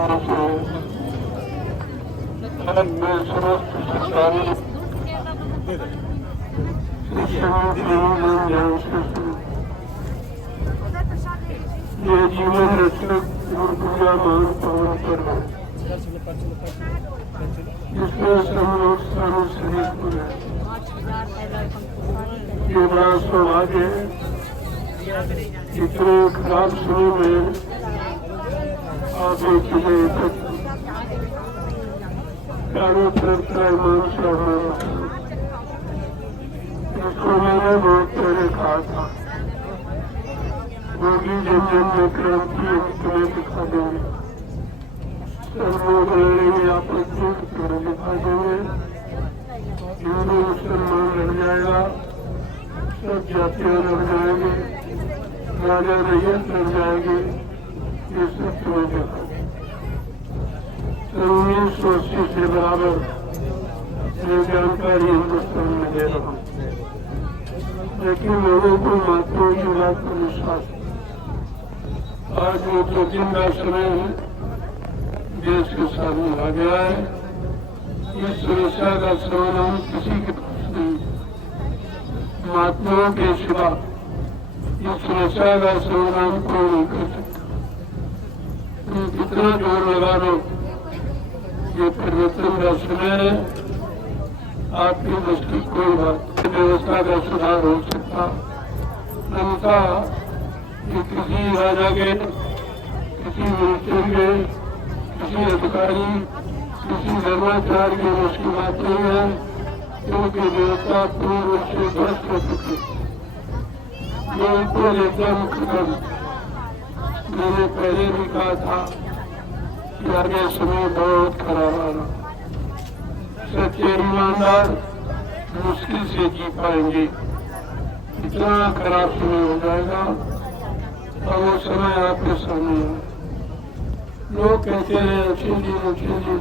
मैं समस्त सरकारी ये जीवन रक्षक गुरु पूजा मान पावन पर्व है, जिसमें सब लोग सारे शरीर को है। ये बड़ा सौभाग्य है, इतने खराब समय में आप एक चीजें चारों तरफ का ईमान शर्मा, इसको मैंने बहुत पहले कहा था, होगी जब में क्रांति तुम्हें दिखा देंगे, सब लोग लड़ेंगे आपस में, तुम्हें दिखा देंगे, हिंदू मुसलमान लड़ जाएगा, सब जातियां लड़ जाएंगे, राजा रैयत लड़ जाएंगे, ये सब तुम्हें दिखा देंगे। 1980 से बराबर ये जानकारी हिंदुस्तान में दे रहा हूँ, लेकिन लोगों को महात्माओं की बात पर विश्वास है। आज वो 2 दिन का समय देश के सामने आ गया है। इस सुरक्षा का समाधान किसी के पास नहीं, महात्माओं के सिवा इस सुरक्षा का समाधान कोई नहीं कर सकता। कितना जोर लगा लो, ये परिवर्तन का समय है, आपकी बस की कोई बात व्यवस्था का सुधार हो सकता। जनता कि किसी राजा के, किसी मिनिस्टर के, किसी अधिकारी, किसी धर्माचार्य की बस की बात नहीं है, क्योंकि व्यवस्था पूर्ण रूप से ध्वस्त हो चुकी। बिल्कुल एकदम खत्म। मैंने पहले भी कहा था कि आगे समय बहुत खराब आ रहा, सच्चे ईमानदार मुश्किल से जी पाएंगे, इतना खराब समय हो जाएगा। और वो समय आपके सामने है। लोग कहते हैं अच्छे दिन, अच्छे दिन,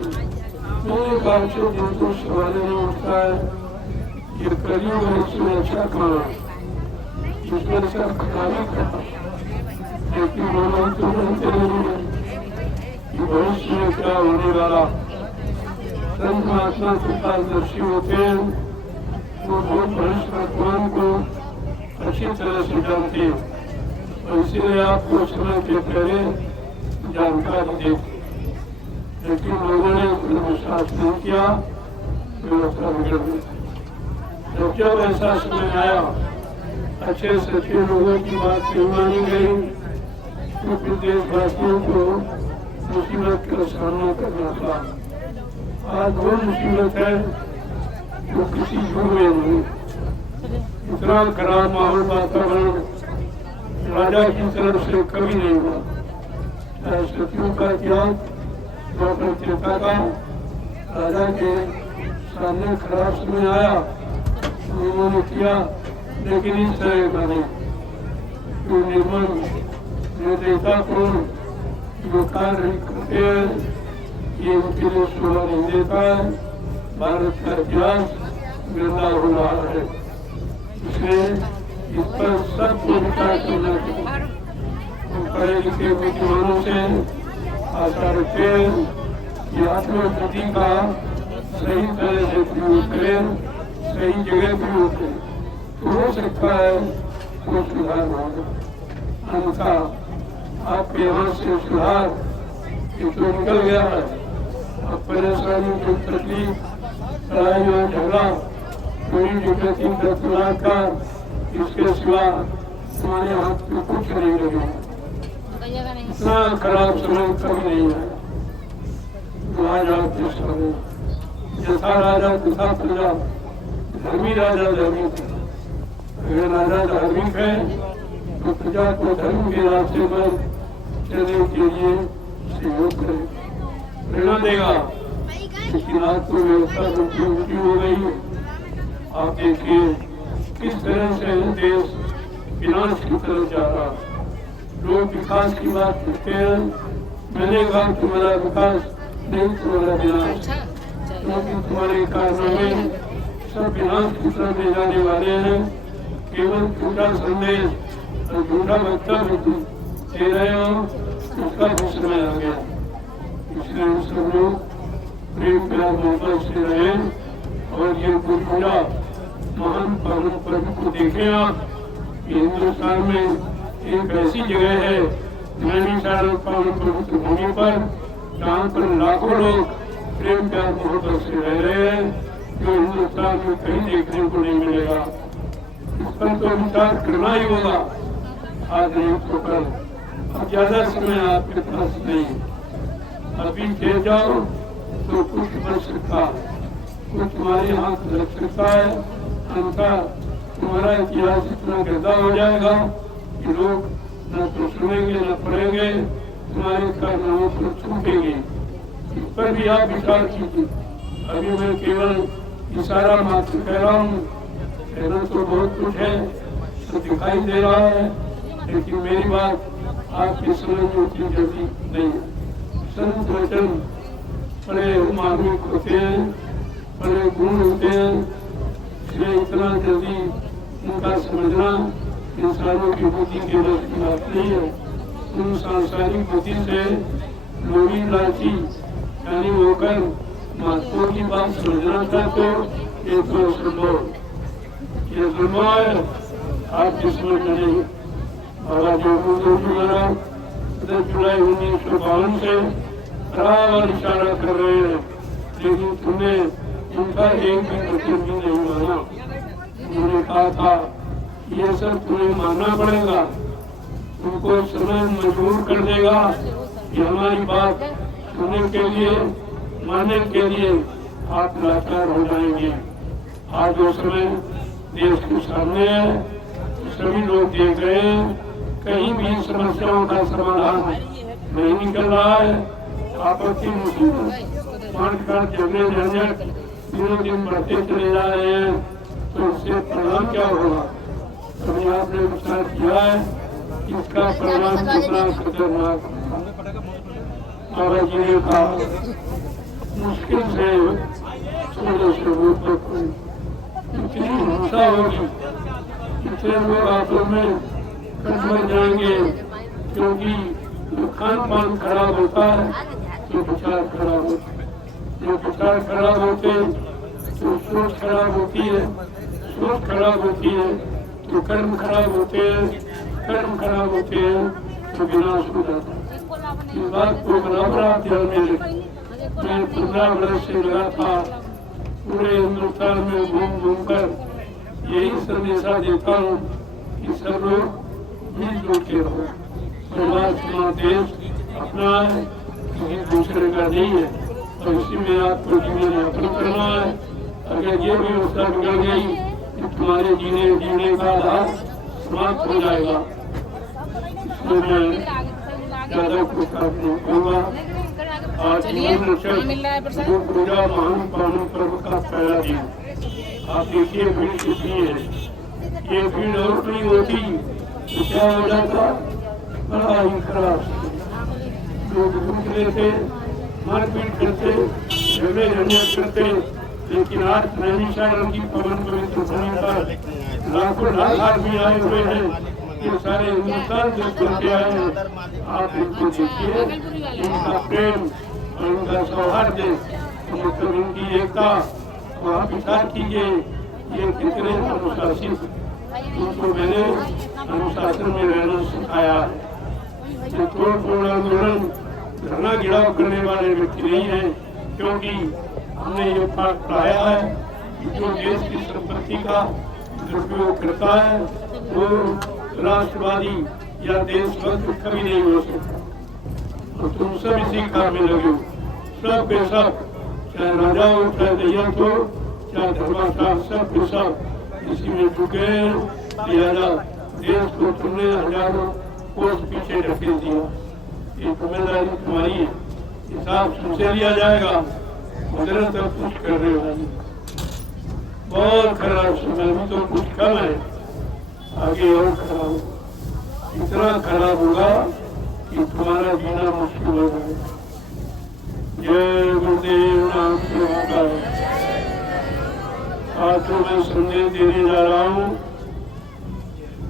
मैंने कहा अच्छे दिन तो सवाल नहीं उठता है। ये कलयुग है, इसमें अच्छा कहा, इसमें सब खराबी कहा, लेकिन वो लोग तो जानते नहीं है कि भविष्य में क्या होने वाला। संत महात्मा कृपादर्शी होते हैं, वो बहुत भविष्य वर्तमान को अच्छी तरह से जानते हैं, और इसीलिए आपको समय के पहले जानकारी देते। लेकिन लोगों ने उसमें विश्वास नहीं किया, व्यवस्था बिगड़ गई। जब ऐसा समय आया, अच्छे सच्चे लोगों की बात नहीं मानी गई, तो फिर देशवासियों को मुसीबत का सामना करना पड़ा। आज वो मुसीबत है जो किसी युग में नहीं। इतना खराब माहौल, वातावरण राजा की तरफ से कभी नहीं हुआ। सत्यों का इतिहास डॉक्टर चेता का राजा के सामने खराब समय आया, उन्होंने किया, लेकिन इस तरह का नहीं। जो निर्मल निर्दयता को जो कार्य करते हैं, ये उनके लिए शोभा नहीं देता है। भारत का इतिहास गंदा हो रहा है, इसलिए इस पर सबको विचार करना चाहिए। पढ़े लिखे विद्वानों से आशा रखते हैं कि आत्मबुद्धि का सही तरह से प्रयोग करें, सही जगह प्रयोग करें, तो हो सकता है वो सुधार होगा। अन्यथा आपके यहाँ से सुधार ये तो निकल गया है। अब परेशानी जो तकलीफ, लड़ाई और झगड़ा, कोई विकृति बलात्कार, इसके सिवा तुम्हारे हाथ में कुछ नहीं लगेगा। इतना खराब समय कभी नहीं है। राजा के समय जैसा राजा तथा प्रजा, धर्मी राजा धार्मिक है। अगर राजा धार्मिक है तो प्रजा को धर्म के रास्ते पर चलने के लिए सहयोग करे, प्रेरणा देगा। लेकिन आज तो व्यवस्था उल्टी हो गई। आप देखिए किस तरह से देश विनाश की तरफ जा रहा है। लोग विकास की बात करते हैं, मैंने कहा तुम्हारा विकास नहीं, तुम्हारा विनाश, क्योंकि तुम्हारे कारनामे सब विनाश की तरफ ले जाने वाले हैं। केवल झूठा संदेश और झूठा वक्तव्य दे रहे हो, उसका भी समय आ गया। इसलिए सब लोग प्रेम प्यार मोहब्बत से रहें और ये गुरुपूजा महान पावन पर्व को देखें आप। हिंदुस्तान में एक ऐसी जगह है नैनीताल पावन पवित्र भूमि पर जहाँ पर लाखों लोग प्रेम प्यार मोहब्बत से रह रहे हैं, जो हिंदुस्तान में कहीं देखने को नहीं मिलेगा। इस पर तो विचार करना ही होगा, आज नहीं तो कल। अब ज्यादा समय आपके पास नहीं, अभी दे जाओ तो कुछ बच सकता, कुछ तुम्हारे हाथ लग सकता है, अन्यथा तुम्हारा इतिहास इतना गंदा हो जाएगा कि लोग न तो सुनेंगे न पढ़ेंगे, तुम्हारे कारनामों पर छूटेंगे। इस पर भी आप विचार कीजिए। अभी मैं केवल इशारा मात्र कह रहा हूँ, कहना तो बहुत कुछ है, तो दिखाई दे रहा है, लेकिन मेरी बात आपकी समझ में उतनी जल्दी नहीं है। संत वचन बड़े मार्मिक होते हैं, बड़े गुण होते हैं, इसलिए इतना जल्दी उनका समझना इंसानों की बुद्धि के बस की बात नहीं है। उन सांसारिक बुद्धि से लोभी लालची यानी होकर महात्मा की बात समझना चाहते हो, ये तो असंभव, ये जुल्म है, आप समझ नहीं। बाबा जोगबहादुर जी महाराज 10 जुलाई 1952 से बराबर इशारा कर रहे हैं, लेकिन तुमने उनका एक भी वचन भी नहीं माना। उन्होंने कहा था ये सब तुम्हें मानना पड़ेगा, तुमको समय मजबूर कर देगा कि हमारी बात सुनने के लिए मानने के लिए आप लाचार हो जाएंगे। आज वो समय देश के सामने है, सभी लोग देख रहे हैं, कहीं भी समस्याओं का समाधान नहीं निकल रहा है। आपत्ति मुसीबत बांटकर झगड़े झंझट दिनों दिन बढ़ते चले जा रहे हैं, तो इससे परिणाम क्या होगा? अभी आपने विचार किया है, इसका परिणाम कितना खतरनाक होगा। बाबा जी ने कहा मुश्किल से 1600 लोग तक इतनी हिंसा होगी, इतने लोग आपस में कट मर जाएंगे, क्योंकि जो खान पान खराब होता है तो विचार खराब होता है, जो विचार खराब होते तो सोच खराब होती है, सोच खराब होती है तो कर्म खराब होते हैं, कर्म खराब होते हैं तो विनाश हो जाता है। इस बात को बराबर आप ध्यान में रखें। मैं 15 वर्ष से लगा था पूरे हिंदुस्तान में घूम घूम कर यही संदेशा देता हूँ कि सब लोग मिलजुल के रहो। समाज अपना देश अपना है, किसी दूसरे का नहीं है, और इसी में आपको जीवन यापन करना है। अगर ये व्यवस्था बिगड़ गई तो तुम्हारे जीने का आधार समाप्त हो जाएगा। इसमें मैं ज्यादा कुछ नहीं कहूँगा। आज गुरु पूजा महान पावन पर्व का पहला दिन, आप देखिए भीड़ कितनी है। ये भीड़ और नहीं होती तो क्या हो जाता, बड़ा ही खराब। लोग लूट लेते, मारपीट करते, झगड़े झंझट करते, लेकिन आज नैनीताल की पवन पवित्र भूमि पर लाखों लाख आदमी आए हुए हैं, ये सारे हिंदुस्तान से चल के आए हैं। आप इनको देखिए, इनका प्रेम और इनका सौहार्द, मतलब इनकी एकता, और आप विचार कीजिए ये कितने अनुशासित, उनको मैंने अनुशासन में रहना सिखाया है। ये तोड़ आंदोलन धरना गिराव करने वाले व्यक्ति नहीं है, क्योंकि हमने ये पाठ पढ़ाया है कि जो देश की संपत्ति का दुरुपयोग करता है वो राष्ट्रवादी या देशभक्त कभी नहीं हो सकता। और तुम सब इसी काम में लगे हो, सब के सब, चाहे राजा हो, चाहे दैयत हो, चाहे धर्माचार, सब के सब इसी में झुके हैं। लिहाजा देश को तुमने हजारों कोस पीछे ढकेल दिया, ये जिम्मेदारी तुम्हारी है, हिसाब तुमसे लिया जाएगा। मदरस अब कुछ कर रहे हो, बहुत खराब समय में तो कुछ कम है, आगे और खराब, इतना खराब होगा कि तुम्हारा जीना मुश्किल हो जाएगा। जय गुरुदेव नाम से होगा। आज तो मैं संदेश देने जा रहा हूँ,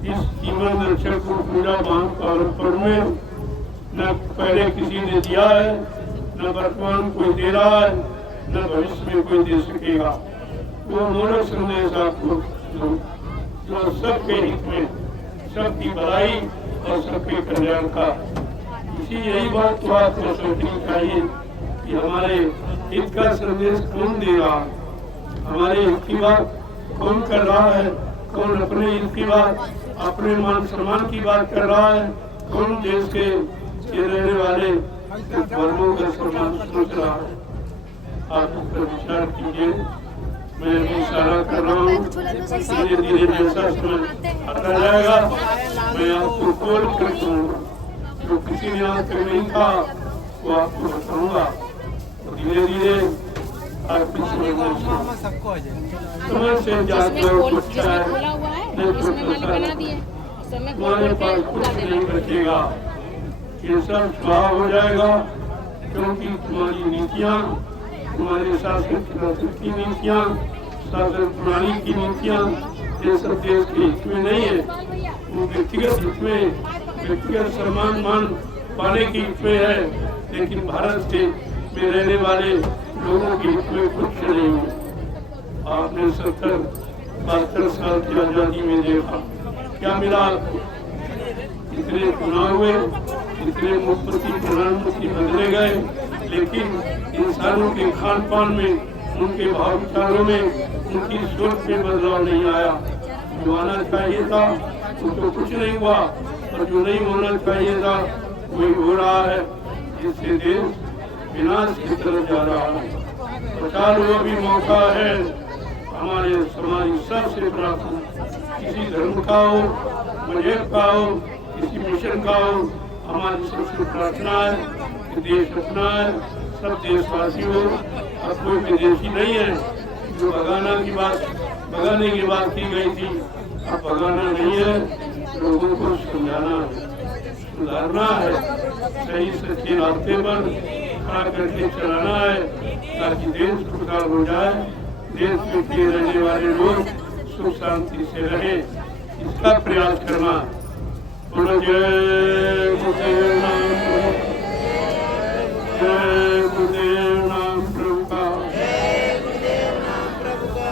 इस जीवन रक्षक गुरु पूजा महान पावन पर्व में न पहले किसी ने दिया है, न वर्तमान कोई दे रहा है, न भविष्य में कोई दे सकेगा। वो अमूल्य संदेश आपको दो जो सबके हित में, सबकी भलाई और सबके कल्याण का। इसी यही बात तो आपको सोचनी चाहिए कि हमारे हित का संदेश कौन दे रहा है, हमारे हित की बात कौन कर रहा है, कौन अपने हित की बात, अपने मान सम्मान की बात कर रहा है, कौन देश के रहने वाले वर्गों का सम्मान सोच रहा है। आप उस पर विचार कीजिए। मैं भी इशारा कर रहा हूँ, धीरे धीरे जैसा समय आता जाएगा मैं आपको कॉल कर दूंगा। जो किसी ने आज तक नहीं कहा वो आपको बताऊंगा। धीरे धीरे आपकी समझ से जाकर तुम्हारे पास कुछ नहीं बचेगा। ये सब स्वभाव हो जाएगा, क्योंकि तुम्हारी नीतियाँ, तुम्हारे शासन की नीतियाँ, शासन प्रणाली की नीतियाँ ये सब देश के हित में नहीं है। वो व्यक्तिगत हित में, व्यक्तिगत सम्मान मान पाने की हित में है, लेकिन भारत के में रहने वाले लोगों के हित में कुछ नहीं है। आपने 70-72 साल की आजादी में देखा क्या मिला आपको। इतने चुनाव हुए, इतने मुख्यमंत्री प्रधानमंत्री बदले गए, लेकिन इंसानों के खान पान में, उनके भाव विचारों में, उनकी सोच में बदलाव नहीं आया। जो आना चाहिए था उसको कुछ नहीं हुआ, और जो नहीं होना चाहिए था वही हो रहा है, जिससे देश विनाश की तरफ जा रहा है। प्रचार वो भी मौका है हमारे समाज सबसे प्रार्थना, किसी धर्म का हो, मजहब का हो, किसी मिशन का हो, हमारी सबसे प्रार्थना है कि देश अपना है, सब देशवासी हो, अब कोई विदेशी नहीं है। जो भगाने की बात की गई थी, अब भगाना नहीं है, लोगों को समझाना है, सुधारना है, सही सच्ची रास्ते पर खड़ा करके चलाना है, ताकि देश खुशहाल हो जाए, देश में किए रहने वाले लोग सुख शांति से रहे, इसका प्रयास करना। जय गुरुदेव नाम प्रभु का,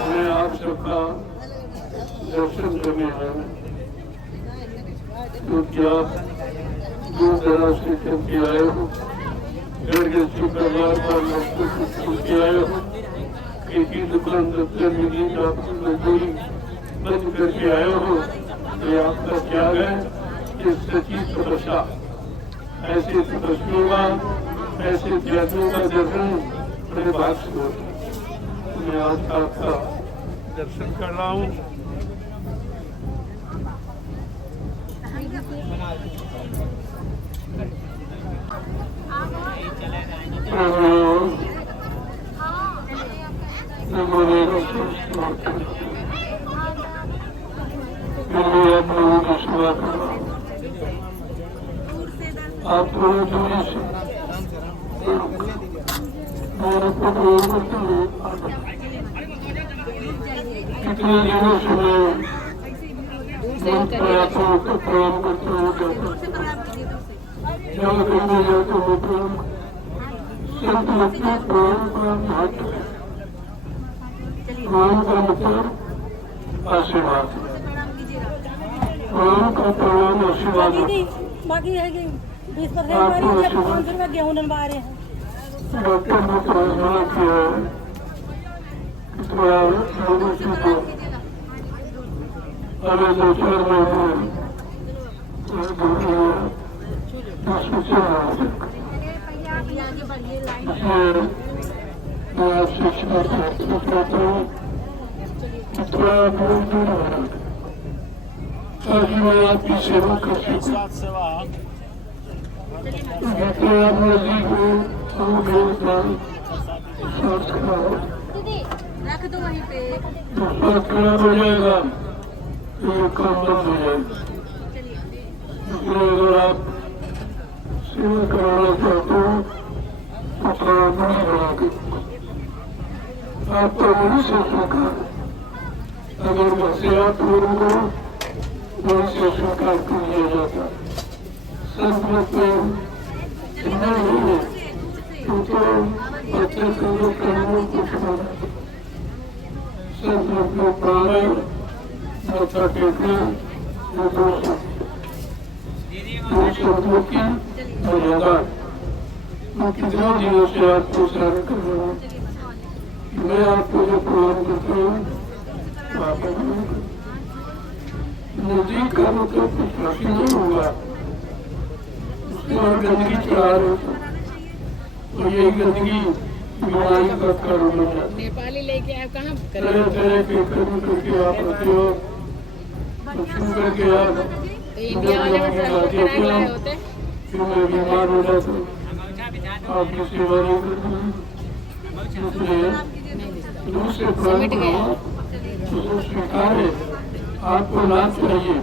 मैं आप सबका दर्शन करने आया हूँ, क्योंकि आप दूर दराज से चलते आए हो, घर के शुक्रवार पर आए हो, एक ही दुकान दफ्तर मिली आपकी मजदूरी बंद करके आए हो। ये आपका त्याग है, ये सच्ची तपस्या। ऐसे तपस्वियों का, ऐसे त्यागियों का दर्शन बड़े भाग से होता। मैं आज आपका दर्शन कर रहा हूँ। आप थोड़ी दूरी से मेरे को कितने दिनों से मैं प्रयासों का प्रणाम करता हूँ, जहाँ करने जाता हूँ प्रणाम, संत लगता प्रणाम का महत्व है। प्रणाम का मतलब आशीर्वाद, प्रणाम का प्रणाम आशीर्वाद। बाकी है कि 20% गेहूँ डलवा रहे हैं। डॉक्टर ने तो मना किया है कि थोड़ा लोगों से तो अगले 2-4 महीने मैं आपसे चाहता हूँ कि थोड़ा दूर दूर हो, ताकि मैं आपकी सेवा कर सकूँ। रख दो वहीं पे, खराब हो जाएगा तो ये काम बंद हो जाएगा। अगर आप सेवा कराना चाहते हो तो थोड़ा बड़ी बना के आपका वही से स्वीकार, अगर मैं सेवा पूर्ण करूँ वही से स्वीकार कर लिया जाता। संत में इतना नहीं है तो बच्चे को लोग कहने कुछ बना सब लोग प्राण मत्था टेकना ये दो शब्दों की मर्यादा। मैं कितने दिनों से आपको इशारा कर रहा हूँ, मैं आपको जो प्रणाम करता हूँ वापस नजदीक का मतलब कुछ हासिल नहीं होगा, उसमें और गंदगी चढ़ा रहे हो तो यही गंदगी बीमारी का कारण बन जाती है। नेपाली लेके आए कहाँ तरह तरह के कर्म करके आप आते हो, छू करके आप तो इंडिया वाले में ट्रांसपोर्ट करा के लाए होते। फिर मैं बीमार हो जाता हूँ, आपकी सेवा नहीं करता। इसलिए दूसरे प्राण को स्वीकार है, आपको लाभ चाहिए।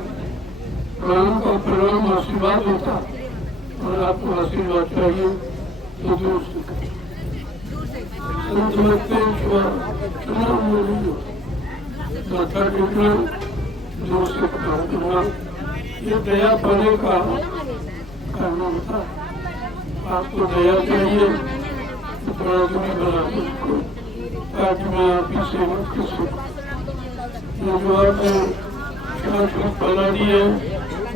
प्राण का परिणाम आशीर्वाद होता और आपको आशीर्वाद चाहिए तो दूर से माथा टेकना, दूर से प्रणाम करना, ये दया पाने का कारण होता है। आपको दया चाहिए तो प्रार्थना बना उसको ताकि मैं आपकी सेवा कर सकूं। जो आपने छूट बना दी है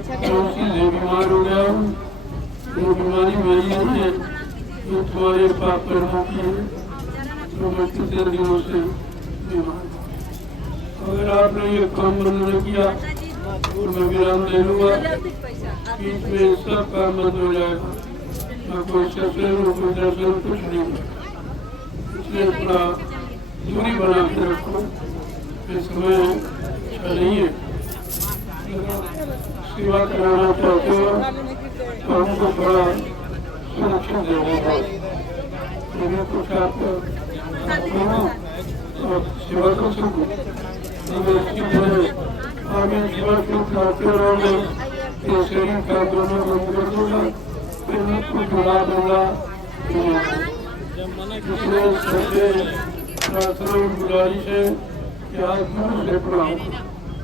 तो उसी से बीमार हो गया हूँ। वो बीमारी मेरी नहीं है, ये तुम्हारे पाप कर्मों की है, तो मैं कितने दिनों से बीमार हूँ। अगर आपने ये काम बंद न किया तो मैं विराम ले लूँगा, बीच में सब काम बंद हो जाएगा, न कोई सत्संग न कोई दर्शन कुछ नहीं होगा। इसलिए अपना दूरी बना के रखो, इस समय अच्छा नहीं है। सेवा कराना चाहते हो तो हमको थोड़ा सुरक्षित देगा, मैंने कुछ आपको सेवा कर सकूँ। आगे जीवन को खाते रहोगे तो शरीर का दोनों बंद कर दूंगा, फिर मैं कुछ जुड़ा दूंगा। इसलिए सबसे प्रार्थना गुजारिश है कि आप दूर से प्रणाम,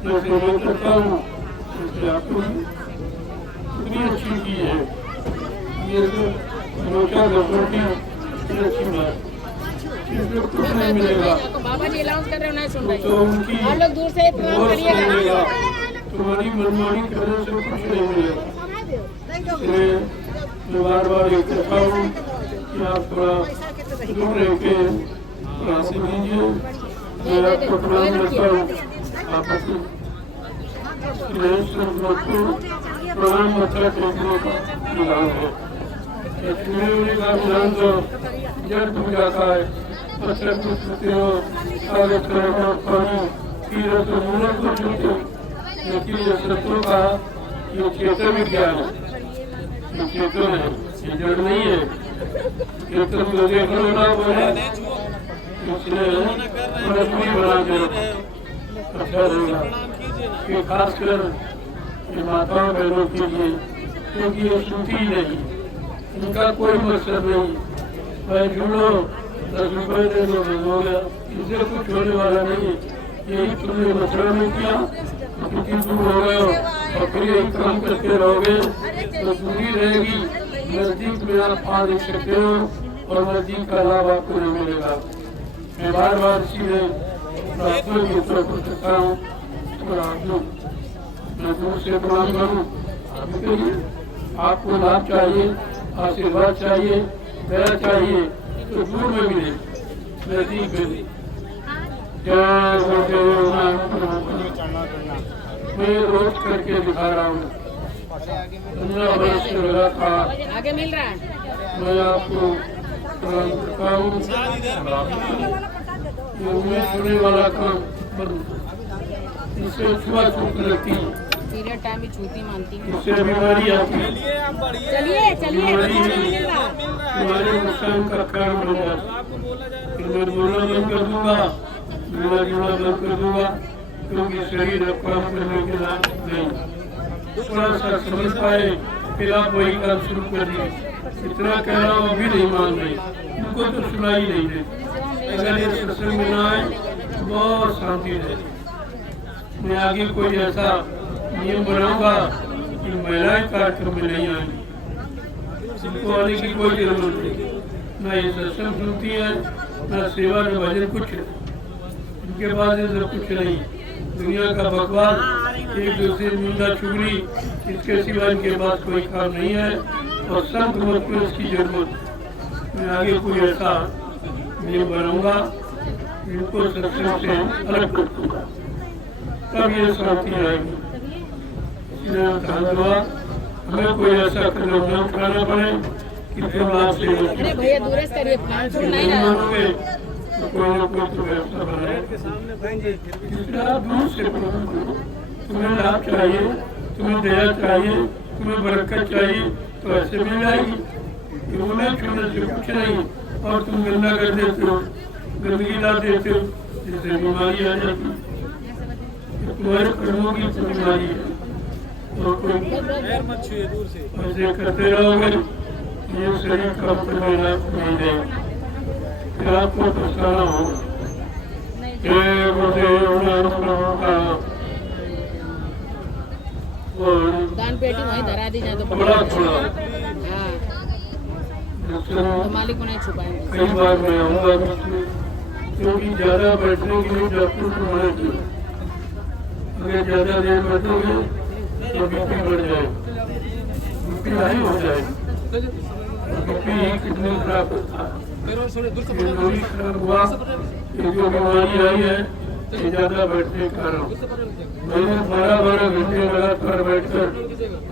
जैसे मैं करता हूँ इसलिए आपको इतनी अच्छी चीज है ये लोचा घसोटी अच्छी बात, इसमें कुछ नहीं मिलेगा बाबा जी अनाउंस कर रहे हो, नहीं सुन रहे तो उनकी आप लोग दूर से प्रणाम करिएगा। तुम्हारी मनमानी करने से कुछ नहीं मिलेगा। इसलिए मैं बार बार ये कहता हूँ कि आप थोड़ा दूर रह के प्रार्थना कीजिए। मैं आपको प्रणाम करता हूँ, आप प्रणाम मत्था टेकने का मिलान है। छूने का मिलान तो जड़ टूट जाता है, पत्थर को छूते हो, कागज का पानी कीड़े तो मूल को छूते, लेकिन ये शत्रु का ये चेतन विज्ञान है, ये चेतन है, ये जड़ नहीं है। चेतन को देख लो ना बोले, इसलिए मजबूरी बना के रखो, अच्छा रहेगा। ये खासकर ये माताओं बहनों के लिए, क्योंकि ये सुनती ही नहीं, इनका कोई मकसद नहीं, भाई जुड़ो 10 रुपये दे दो हो गया, इससे कुछ होने वाला नहीं। यही तुमने मसला में किया तो कितनी दूर हो गए हो और फिर यही काम करते रहोगे तो दूरी रहेगी, नजदीक में आप पा नहीं सकते हो और नजदीक का लाभ आपको नहीं मिलेगा। मैं बार बार इसीलिए प्रार्थना की तरफ करता हूँ और आप लोग मैं दूर से प्रणाम करूँ। आपको लाभ चाहिए, आशीर्वाद चाहिए, दया चाहिए तो दूर में मिले, नजदीक में। मैं रोज करके दिखा रहा हूँ, 15 वर्ष से लगा था, आगे मिल रहा है। मैं आपको प्रणाम करता हूँ। छूने वाला काम बंद, इससे छुआछूत लगती, पीरियड टाइम भी छूती मानती हूँ। इससे बीमारी आती, चलिए चलिए तुम्हारे नुकसान का कारण बन जाता। फिर मैं बोलना बंद कर दूंगा, जुड़ा जुड़ा बंद कर दूंगा, क्योंकि शरीर अब काम करने के लायक नहीं। थोड़ा सा समझ पाए फिर आप वही काम शुरू कर दिए। इतना कह रहा हूँ अभी नहीं मान रही, उनको तो सुनाई नहीं देती। अगर ये सत्संग में ना आए तो बहुत शांति रहेगी। मैं आगे कोई ऐसा नियम बनाऊंगा कि महिलाएं कार्यक्रम में नहीं आएंगी, उनको आने की कोई जरूरत नहीं। ना ये सत्संग सुनती है, ना सेवा, न भजन, कुछ इनके पास ये सब कुछ नहीं। दुनिया का बकवास, एक दूसरे निंदा चुगली, इसके सिवा इनके पास कोई काम नहीं है। और संत मत को इसकी जरूरत। मैं आगे कोई ऐसा नियम बनाऊंगा इनको सत्संग से अलग कर दूंगा, तब ये शांति आएगी। हमें कोई ऐसा कदम न उठाना पड़े कि तुम लाभ से अरे भैया दूर से करिए, प्लान छोड़ नहीं रहा। मानोगे तो कोई ना कोई तो व्यवस्था बनाए। इसलिए आप दूर से करो। तुम्हें लाभ चाहिए, तुम्हें दया चाहिए, तुम्हें बरकत चाहिए, तो ऐसे मिल जाएगी। उन्हें छूने से कुछ नहीं। और तुम गंदा कर देते हो, गंदगी ला देते हो, जिससे बीमारी आ जाती है। तुम्हारे कर्मों की बीमारी है। और कोई ऐसे करते रहोगे, ये शरीर का तुम्हें लाभ नहीं देगा, फिर आपको पछताना होगा। दान पेटी वहीं धरा दी जाए तो थोड़ा थोड़ा हाँ, तो मालिक को नहीं छुपाएंगे। कई बार मैं आऊँगा बीच में, क्योंकि ज्यादा बैठने के लिए डॉक्टर को मना किया। अगर ज्यादा देर बैठोगे तो बीपी बढ़ जाएगा, बीपी हाई हो जाएगी। बीपी ही किडनी खराब होता है। किडनी खराब हुआ, ये जो बीमारी आई है ये ज्यादा बैठने के कारण। मैंने 12-12 घंटे लगातार बैठकर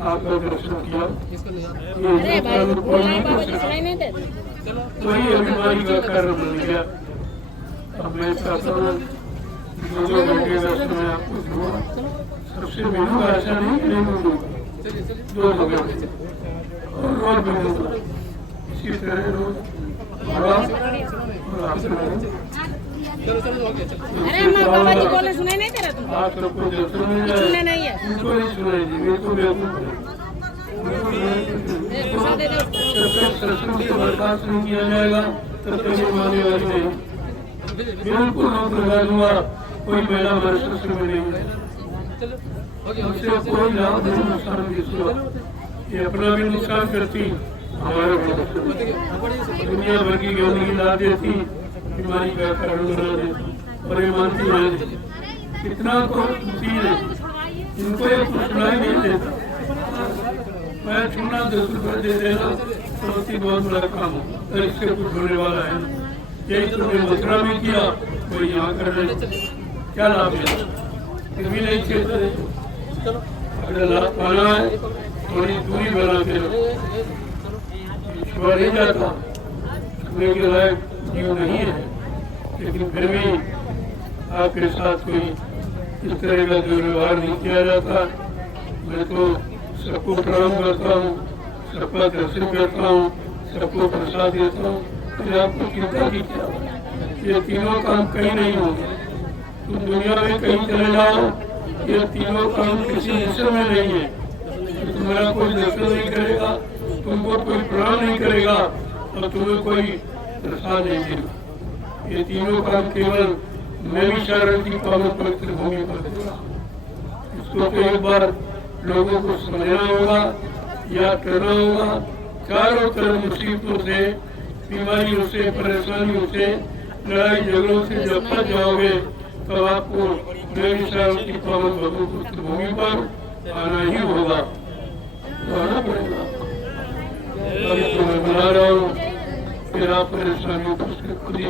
आपका दर्शन किया। अरे भाई बोल रहे बाबा जी सुनाई नहीं देते। वही बीमारी का कारण बन गया। अब मैं चाहता हूँ 2 घंटे दर्शन में आपको दूंगा, सबसे मिलूंगा, ऐसा नहीं कि नहीं मिलूंगा, 2 घंटे और रोज मिलूंगा। इसी तरह रोज अरे अम्मा बाबा जी बोले सुनाई नहीं दे रहा तुमको? आप सबको दर्शन मिल जाए, सुनना नहीं है। उनको नहीं सुनाई दी, मेरे को बेवकूफ दे दो। जब तक सत्संग से बर्दाश्त नहीं किया जाएगा तब तक ये माने वाली नहीं। बिल्कुल रोक लगा दूंगा, कोई महिला हमारे सत्संग में नहीं है, उससे कोई लाभ नहीं, नुकसान भी सुना। ये अपना भी नुकसान करती, हमारा भी नुकसान। दुनिया भर की गंदगी ला देती, बीमारी का कारण बना देती, और ये मानती है कितना को चीज है, इनको ये कुछ सुनाई नहीं देता। मैं छूना 10 रुपये दे देना तो उसकी बहुत बड़ा काम हो, तो इससे कुछ होने वाला है। यही तुमने मथुरा में किया, कोई यहाँ कर रहे, क्या लाभ है? फिर भी नहीं खेलते। अगर लाभ पाना है थोड़ी दूरी बना के छुआ नहीं जाता, छुए के लायक जीव नहीं है, लेकिन फिर भी आपके साथ कोई इस तरह का दुर्व्यवहार नहीं किया जाता। मैं तो सबको प्रणाम करता हूँ, सबका दर्शन करता हूँ, सबको प्रसाद देता हूँ। फिर आपको चिंता की क्या? ये तीनों काम कहीं नहीं होंगे। तुम दुनिया में कहीं चले जाओ, ये तीनों काम किसी हिस्से में नहीं है। तुम्हारा कोई दर्शन नहीं करेगा, तुमको कोई प्रणाम नहीं करेगा, और तुम्हें कोई प्रसाद नहीं देगा। ये तीनों काम केवल मैं भी शरण की पावन पवित्र भूमि पर देगा। इसको तो एक बार लोगों को समझना होगा, याद करना होगा। चारों तरफ मुसीबतों से, बीमारियों से, परेशानियों से, लड़ाई झगड़ों से जब बच जाओगे तब आपको बेमिसाल की पावन पवित्र भूमि पर आना ही होगा, तो आना पड़ेगा। अभी तो मैं बना रहा हूँ, फिर आप परेशानियों को खुद ही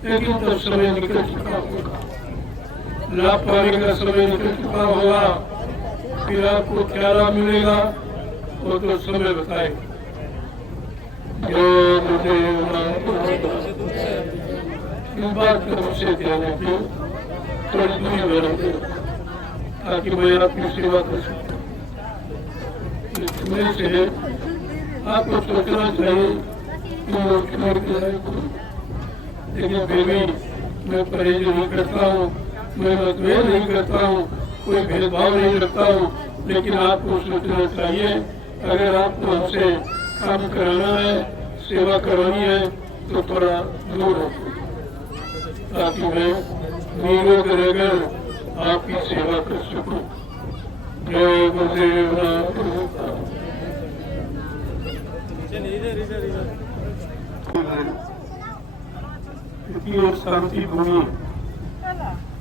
लेकिन तब समय निकल चुका होगा, लाभ पाने का समय निकल चुका होगा। फिर आपको क्या लाभ मिलेगा वो तो समय बताएगा। इस बात का मुझसे ध्यान रखिए, थोड़ी दूरी बना दे, ताकि मैं आपकी सेवा कर सकूं। इसमें से आपको सोचना चाहिए कि मैं छोड़ के लायक हूँ, लेकिन फिर भी मैं परहेज नहीं करता हूँ, मैं मतभेद नहीं करता हूँ, कोई भेदभाव नहीं रखता हूँ। लेकिन आपको सोचना चाहिए, अगर आपको हमसे काम कराना है, सेवा करानी है, तो थोड़ा दूर हो, ताकि मैं नीरों के रगड़ आपकी सेवा कर सकूं। जय गुरुदेव। क्योंकि एक शांति भूमि है,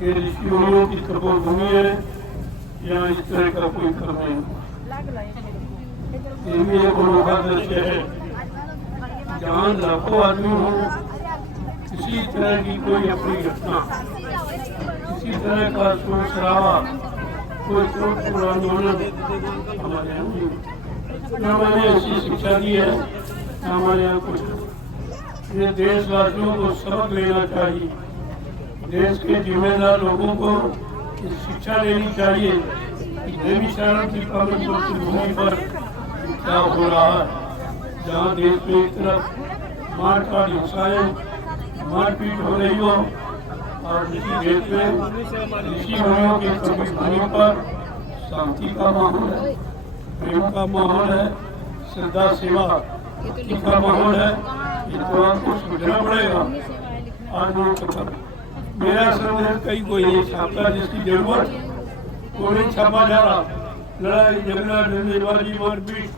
ये ऋषियों की तपोभूमि है। यहाँ इस तरह का कोई कर्म नहीं हुआ। ये भी एक अनोखा दृश्य है जहाँ लाखों आदमी हो, किसी तरह की कोई अपनी घटना, किसी तरह का शोर शराबा, कोई चोट आंदोलन हमारे यहाँ नहीं। मैंने ऐसी शिक्षा दी है हमारे यहाँ कुछ ये देशवासियों को सबक लेना चाहिए। देश के जिम्मेदार लोगों को शिक्षा लेनी चाहिए कि देवी शरण की पवित्र भूमि पर क्या हो रहा है, जहाँ देश में एक तरफ मार काट हिंसाएं, मारपीट हो रही हो, और इसी देश में ऋषि मुनियों के पवित्र भूमि पर शांति का माहौल है, प्रेम का माहौल है, श्रद्धा सेवा का माहौल है। ये तो आपको समझना पड़ेगा। आदमी को मेरा संदेश कहीं कोई नहीं छापता, जिसकी जरूरत वो नहीं छापा जा रहा। लड़ाई झगड़ा डंडेबाजी मारपीट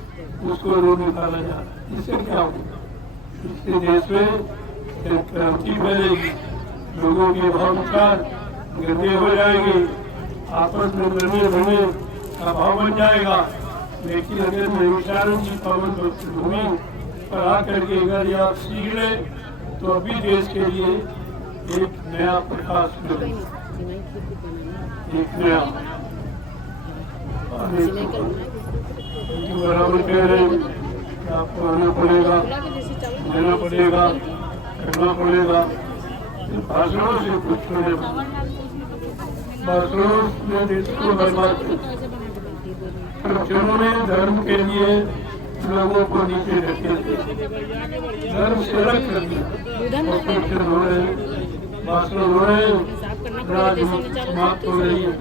उसको रोड निकाला जा रहा। इससे क्या होगा? इससे देश में क्रांति फैलेगी, लोगों के भाव विचार गंदे हो जाएंगे, आपस में लड़ने भरने का भाव बन जाएगा। लेकिन अगर नैमिषारण्य की पावन भूमि पर आकर के अगर ये आप सीख ले तो अभी देश के लिए एक नया प्रकाश मिलेगा, एक नया बराबर कह रहे हैं कि आपको आना पड़ेगा, देना पड़ेगा, करना पड़ेगा। भाषणों से कुछ नहीं, भाषणों में देश को बर्बाद कर, जिन्होंने धर्म के लिए लोगों को नीचे रखे, धर्म से अलग कर दिया, ऑपरेशन हो रहे हैं, भाषण हो रहे हैं, राजनीति समाप्त हो रही है।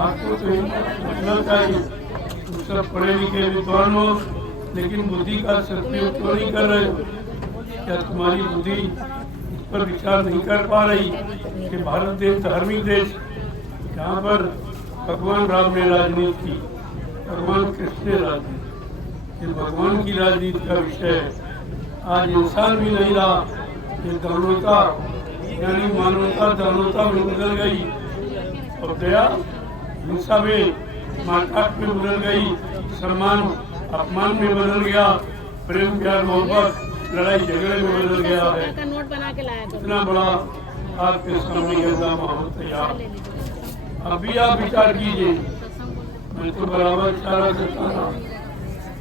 आपको तो सोचना चाहिए, सब पढ़े लिखे विद्वान हो, लेकिन बुद्धि का सदुपयोग क्यों नहीं कर रहे? क्या तुम्हारी बुद्धि इस पर विचार नहीं कर पा रही कि भारत देश धार्मिक देश, जहाँ पर भगवान राम ने राजनीति की, भगवान कृष्ण ने राजनीति, ये भगवान की राजनीति का विषय है। आज इंसान भी नहीं रहा, ये दानवता यानी मानवता दानवता में बदल गई, और दया हिंसा में मारकाट में बदल गई, सम्मान अपमान में बदल गया, प्रेम प्यार मोहब्बत लड़ाई झगड़े में बदल गया है। इतना बड़ा आपके सामने गंदा माहौल तैयार। अभी आप विचार कीजिए, मैं तो बराबर इशारा करता था,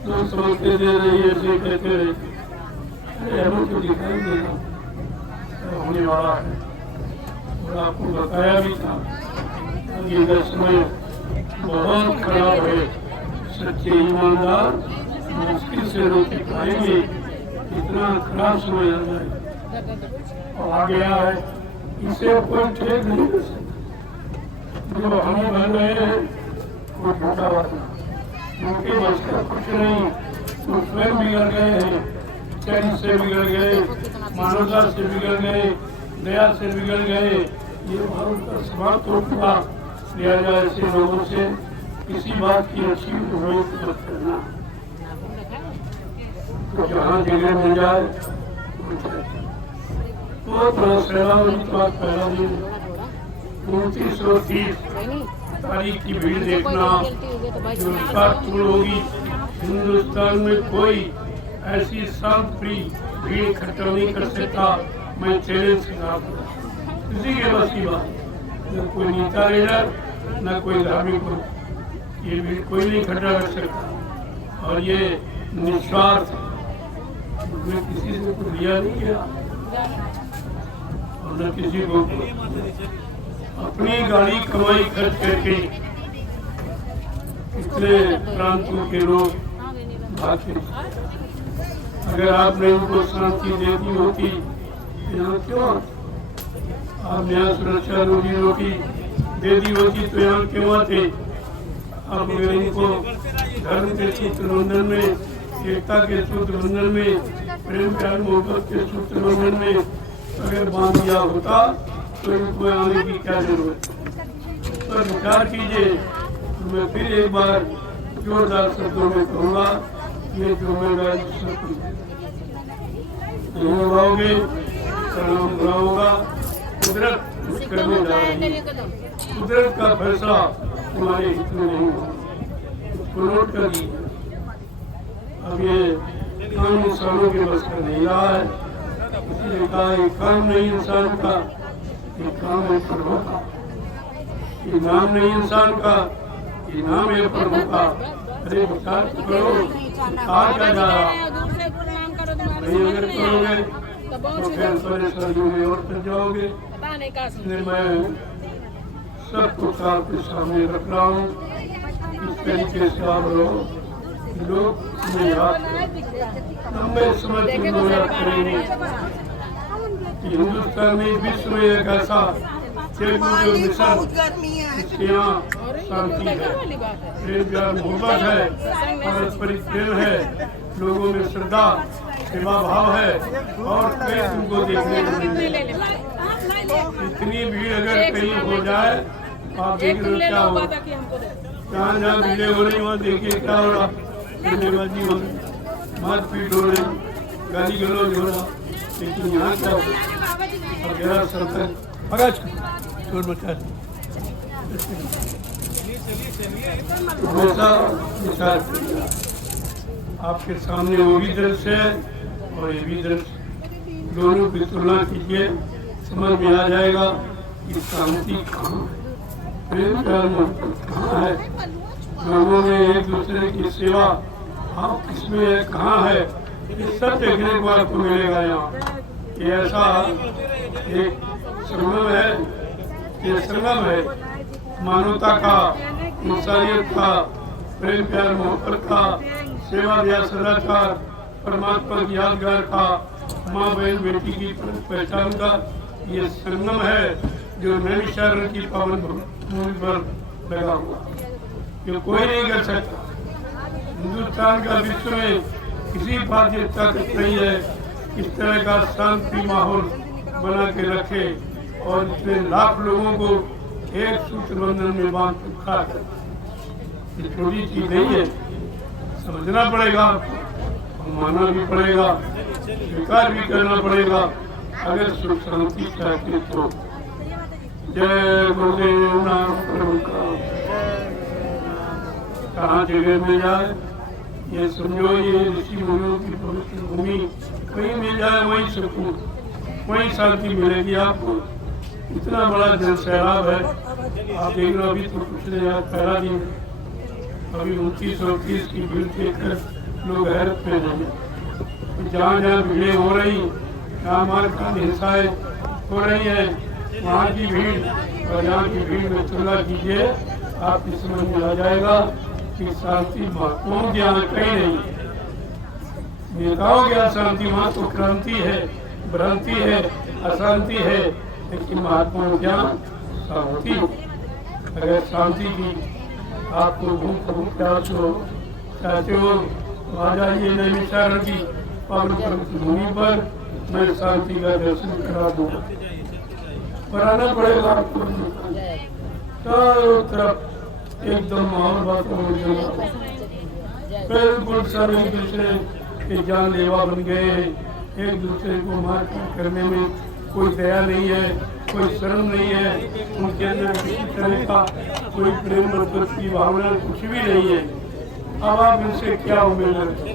तो समझते दे रही ऐसे कहते रहे, हमें तो दिखाई देगा होने वाला है, और आपको बताया भी था। ये समय बहुत खराब है, सच्चे ईमानदार मुश्किल से रोटी पाएंगे, इतना खराब समय आ जाए और आ गया है, इसे कोई ठेक नहीं कर सकता। जो हम बन रहे हैं वो झूठा बात है, उनके बस का कुछ नहीं, वो स्वयं बिगड़ गए हैं, चैन से बिगड़ गए, मानवता से बिगड़ गए, दया से बिगड़ गए। ये भारत का समाप्त हो चुका। लिया जाए ऐसे लोगों से किसी बात की अच्छी उम्मीद मत करना, तो जहाँ जगह मिल जाए तो थोड़ा सैलानी बात फैला दी। 2930 तारीख की भीड़ देखना जो विकासपूर्ण होगी। हिंदुस्तान में कोई ऐसी शांत प्रिय भीड़ इकट्ठा नहीं कर सकता। मैं चैलेंज करता हूँ, किसी के बस की बात, न कोई नेता लीडर न कोई धार्मिक ग्रुप, ये भीड़ कोई नहीं इकट्ठा कर सकता। और ये निस्वार्थ, उसने किसी से कुछ लिया नहीं किया और न किसी को अपनी गाड़ी कमाई खर्च करके इतने प्रांतों के लोग भागते। अगर आपने उनको शांति दे दी होती, यहाँ क्यों आप यहाँ सुरक्षा रोजी रोटी दे दी होती तो यहाँ क्यों आते? आप अगर इनको धर्म के सूत्र बंधन में, एकता के सूत्र बंधन में, प्रेम प्यार मोहब्बत के सूत्र बंधन में अगर बांध दिया होता तो इनको आने की क्या जरूरत है? पर विचार कीजिए। मैं फिर एक बार जोरदार शब्दों में कहूँगा, ये जिम्मेदारी सबकी है। नहीं लगाओगे परिणाम बुरा होगा। कुदरत कुछ करने जा रही है, कुदरत का फैसला तुम्हारे हित में नहीं होगा, उसको नोट कर लीजिए। अब ये काम इंसानों के बस का नहीं रहा है, इसलिए कहा ये काम नहीं इंसान का, ये काम है प्रभु का। ये नाम नहीं इंसान का, ये नाम है प्रभु का। अरे विचार तो करो, कहा क्या जा रहा नहीं, अगर करोगे तो फिर परेशानियों में और फिर जाओगे। इसलिए मैं सब कुछ आपके सामने रख रहा हूँ, इस तरीके से आप लोग इसमें याद लंबे समय तक लोग याद करेंगे कि हिंदुस्तान में विश्व में एक ऐसा तेलुगु मिशन जिसके यहाँ शांति है, प्रेम प्यार मोहब्बत है, पारस्परिक प्रेम है, लोगों में श्रद्धा सेवा भाव है और कई तुमको देखने को मिलेंगे। इतनी भीड़ अगर कहीं हो जाए तो आप देख रहे हो क्या हो, जहाँ जहाँ भीड़ें हो रही वहाँ देखिए क्या हो रहा, धन्यवादी हो रही, मारपीट हो रही, गाली गलौज हो रहा। लेकिन यहाँ क्या हो, अब जरा सरकार छोड़ बचा वैसा विचार आपके सामने वो भी दृश्य है और ये भी दृश्य, दोनों की तुलना कीजिए, समझ में आ जाएगा कि शांति कहाँ है, प्रेम प्यार मोहब्बत कहाँ है, लोगों में एक दूसरे की सेवा आप किसमें है, कहाँ है, ये सब देखने को आपको मिलेगा। यहाँ ये ऐसा एक संगम है, ये संगम है मानवता का, इंसानियत का, प्रेम प्यार मोहब्बत का, सेवा दया सदाचार, परमात्मा की यादगार का, माँ बहन बेटी की पहचान का ये संगम है जो नैमिषारण्य की पावन भूमि पर लगा हुआ, ये कोई नहीं कर सकता। हिंदुस्तान का विश्व में किसी बात की ताकत नहीं है इस तरह का शांति माहौल बना के रखे और इसमें लाख लोगों को एक सूत्र बंधन में बांध रखा है। ये छोटी चीज नहीं है, समझना पड़ेगा, मानना भी पड़ेगा, स्वीकार भी करना पड़ेगा अगर सुख शांति चाहते तो। जय गुरुदेव नाम प्रभु का। कहाँ जगह में जाए ये समझो, ये ऋषि मुनियों की पवित्र भूमि कहीं मिल जाए वहीं सुकून, वहीं शांति मिलेगी आपको। इतना बड़ा जन सैलाब है, आप देख रहे हो अभी तो कुछ नहीं याद पहला दिन, अभी 2930 की भीड़ देखकर लोग हैरत में हैं। जहाँ जहाँ भीड़ें हो रही, जहाँ मारकाट हिंसाएं हो रही है, वहाँ की भीड़ और यहाँ की भीड़ में तुलना कीजिए, आपकी समझ में आ जाएगा कि शांति महात्माओं के यहाँ कहीं नहीं, नेताओं के यहाँ शांति, वहाँ तो क्रांति है, भ्रांति है, अशांति है, लेकिन महात्माओं के यहाँ शांति। अगर शांति की आपको भूख प्यास हो चाहते हो तो आ जाइए नैमिषारण्य की पावन भूमि पर, मैं शांति का दर्शन करा दूंगा। पर आना पड़ेगा आपको, चारों तरफ एकदम माहौल बात हो जाएगा, बिल्कुल सब एक दूसरे के जानलेवा बन गए हैं, एक दूसरे को मारपीट करने में कोई दया नहीं है, कोई शर्म नहीं है, उनके अंदर किसी तरह का कोई प्रेम मोहब्बत की भावना कुछ भी नहीं है। अब आप इनसे क्या उम्मीद रखें,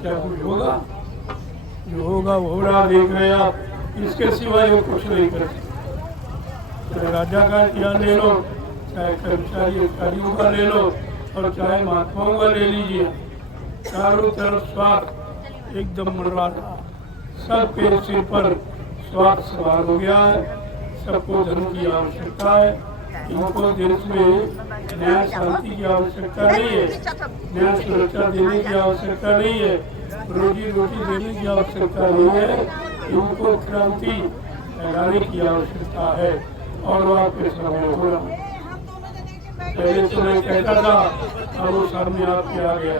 क्या कुछ होगा? जो होगा वो हो रहा, देख रहे आप, इसके सिवाय वो कुछ नहीं कर सकते। चाहे राजा का ज्ञान ले लो, चाहे कर्मचारी अधिकारियों का ले लो और चाहे महात्माओं का ले लीजिए, चारों तरफ स्वार्थ एकदम मंडरा रहा, सबके सिर पर स्वार्थ सवार हो गया है। सबको धर्म की आवश्यकता है, इनको देश में न्याय शांति की आवश्यकता नहीं है, न्याय सुरक्षा देने की आवश्यकता नहीं है, रोजी रोटी देने की आवश्यकता नहीं है, इनको क्रांति फैलाने की आवश्यकता है और वो आपके सामने हो रहा है। पहले तो मैं कहता था, अब वो सामने आपके आ गया।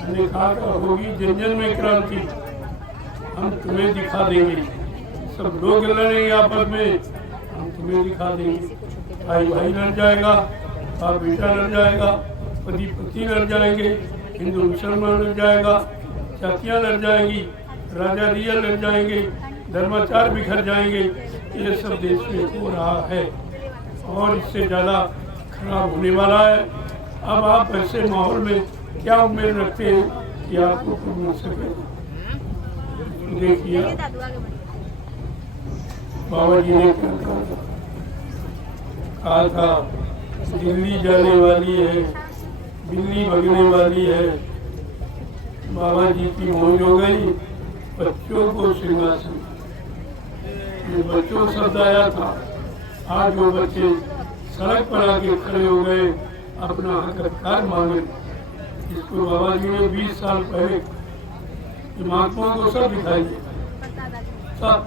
मैंने कहा होगी जन जन में क्रांति, हम तुम्हें दिखा देंगे, सब लोग लड़ेंगे आपस में, हम तुम्हें दिखा देंगे। भाई भाई लड़ जाएगा, बाप बेटा लड़ जाएगा, पति पति लड़ जाएंगे, हिंदू मुसलमान लड़ जाएगा, जातियाँ लड़ जाएंगी, राजा रियल लग जाएंगे, धर्माचार बिखर जाएंगे। ये सब देश में हो रहा है और इससे ज़्यादा खराब होने वाला है। अब आप ऐसे माहौल में क्या उम्मीद रखते हैं कि आपको कुछ मिल सके? देखिए बाबा जी ने कहा था दिल्ली जाने वाली है, दिल्ली भगने वाली है। बाबा जी की मौज हो गई, बच्चों को सिंहासन। ये बच्चों शब्द आया था, आज वो बच्चे सड़क पर आके खड़े हो गए, अपना हक अधिकार मांगे। जिसको बाबा जी ने 20 साल पहले महात्माओं को सब दिखाई सब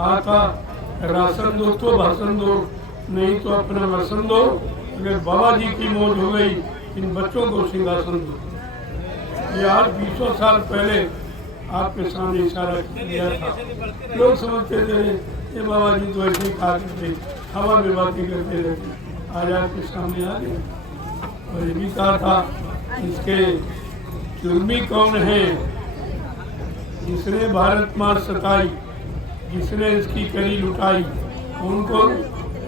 आता, राशन दो तो भाषण दो, नहीं तो अपना राशन दो। अगर बाबा जी की मौज हो गई, इन बच्चों को सिंहासन दो। ये आज 20 साल पहले आपके सामने इशारा किया था। लोग समझते थे ये बाबा जी तो ऐसे ही कहा करते, हवा में बातें करते रहते। आज आपके सामने आ गए और ये भी कहा था इसके जुर्मी कौन है, जिसने भारत मार सताई, जिसने इसकी करी लुटाई। उनको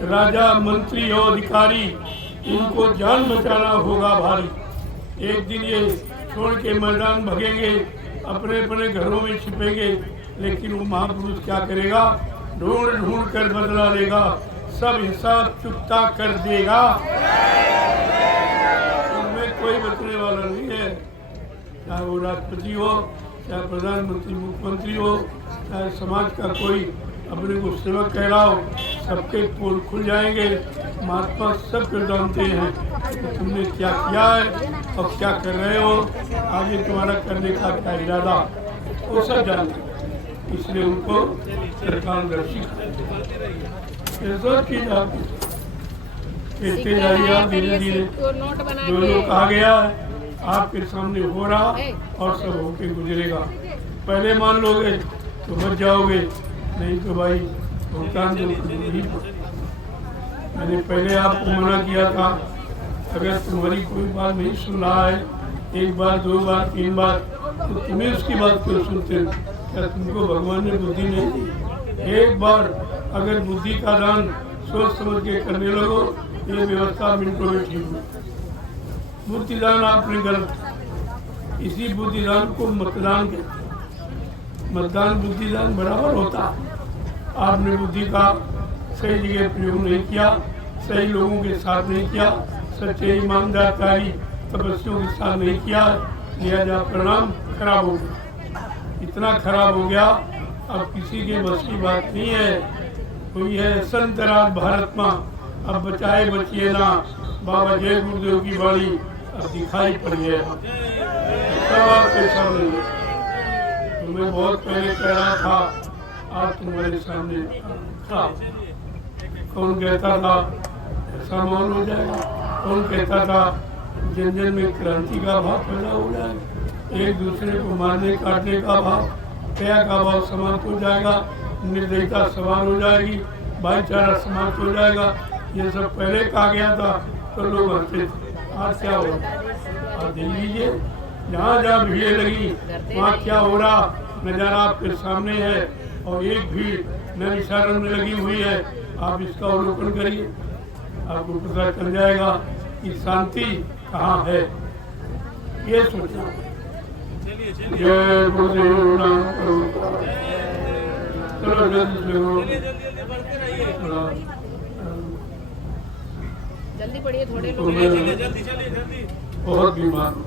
राजा मंत्री और अधिकारी, इनको जान बचाना होगा भारी। एक दिन ये छोड़ के मैदान भगेंगे, अपने अपने घरों में छिपेंगे, लेकिन वो महापुरुष क्या करेगा? ढूंढ ढूंढ कर बदला लेगा, सब हिसाब चुकता कर देगा। उनमें कोई बचने वाला नहीं है, चाहे वो राष्ट्रपति हो, चाहे प्रधानमंत्री मुख्यमंत्री हो, चाहे समाज का कोई अपने को सेवक कह रहा हो, सबके पोल खुल जाएंगे। महात्मा सबको जानते हैं कि तुमने क्या किया है और क्या कर रहे हो, आगे तुम्हारा करने का क्या इरादा, वो सब जानते हैं। इसलिए उनको सरकार दर्शित कहते जाइए आप धीरे धीरे। जो लोग कहा गया है आपके सामने हो रहा और सब होके गुजरेगा। पहले मान लोगे तो बच जाओगे, नहीं तो भाई भुगतान तो ही। मैंने पहले आपको मना किया था, अगर तुम्हारी कोई बात नहीं सुन रहा है, 1 बार 2 बार 3 बार, तो तुम्हें उसकी बात क्यों सुनते हो? क्या तुमको भगवान ने बुद्धि नहीं दी? एक बार अगर बुद्धि का दान सोच समझ के करने लगो, ये व्यवस्था मिनटों में ठीक हो। बुद्धिदान आपने गलत, इसी बुद्धिदान को मतदान के, मतदान बुद्धिदान बराबर होता। आपने बुद्धि का सही जगह प्रयोग नहीं किया, सही लोगों के साथ नहीं किया, सच्चे ईमानदारी तपस्वियों के साथ नहीं किया, लिहाजा परिणाम खराब हो गया। इतना खराब हो गया, अब किसी के बस की बात नहीं है। हुई है संत राज भारत माँ, अब बचाए बचिए ना, बाबा जय गुरुदेव की बाणी अब दिखाई पड़ गया। सब आपके सामने, तुम्हें बहुत पहले कह रहा था, आज तुम्हारे सामने था। कौन कहता था ऐसा माहौल हो जाएगा? कौन कहता था जन जन में क्रांति का भाव पैदा हो जाएगा, एक दूसरे को मारने काटने का भाव, दया का भाव समाप्त हो जाएगा, निर्दयता समाप्त हो जाएगी, भाईचारा समाप्त हो जाएगा। ये सब पहले कहा गया था तो लोग हंसते थे। आज क्या हो रहा? आप देख लीजिए, जहाँ जहाँ भीड़ लगी वहाँ क्या हो रहा नज़ारा आपके सामने है, और एक भीड़ नए इशारों में लगी हुई है। आप इसका अवलोकन करिए, आपको पता चल जाएगा कि शांति कहाँ है। ये सोचना। जय गुरुदेव नाम करो, चलो जल्दी पढ़िए, थोड़े तो लोग मैं बहुत बीमार हूँ,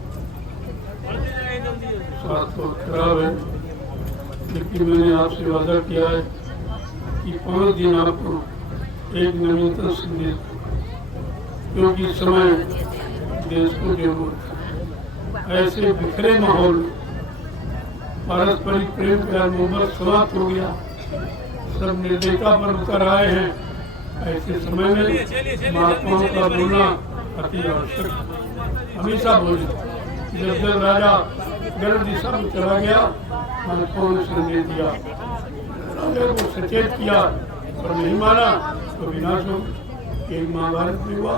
स्वास्थ्य बहुत खराब है, लेकिन मैंने आपसे वादा किया है कि 5 दिन आपको एक नवीनतम संदेश, क्योंकि समय देश को जरूरत है। ऐसे बिखरे माहौल, पारस्परिक प्रेम प्यार मोहब्बत समाप्त हो गया, सब निर्दयता पर उतर आए हैं। ऐसे समय में महात्माओं का बोलना अति आवश्यक है। हमेशा बोले, जब जब राजा गलत दिशा में चला गया, महात्माओं ने संदेश दिया, राजा को सचेत किया और नहीं माना तो विनाश हो। एक महाभारत में हुआ,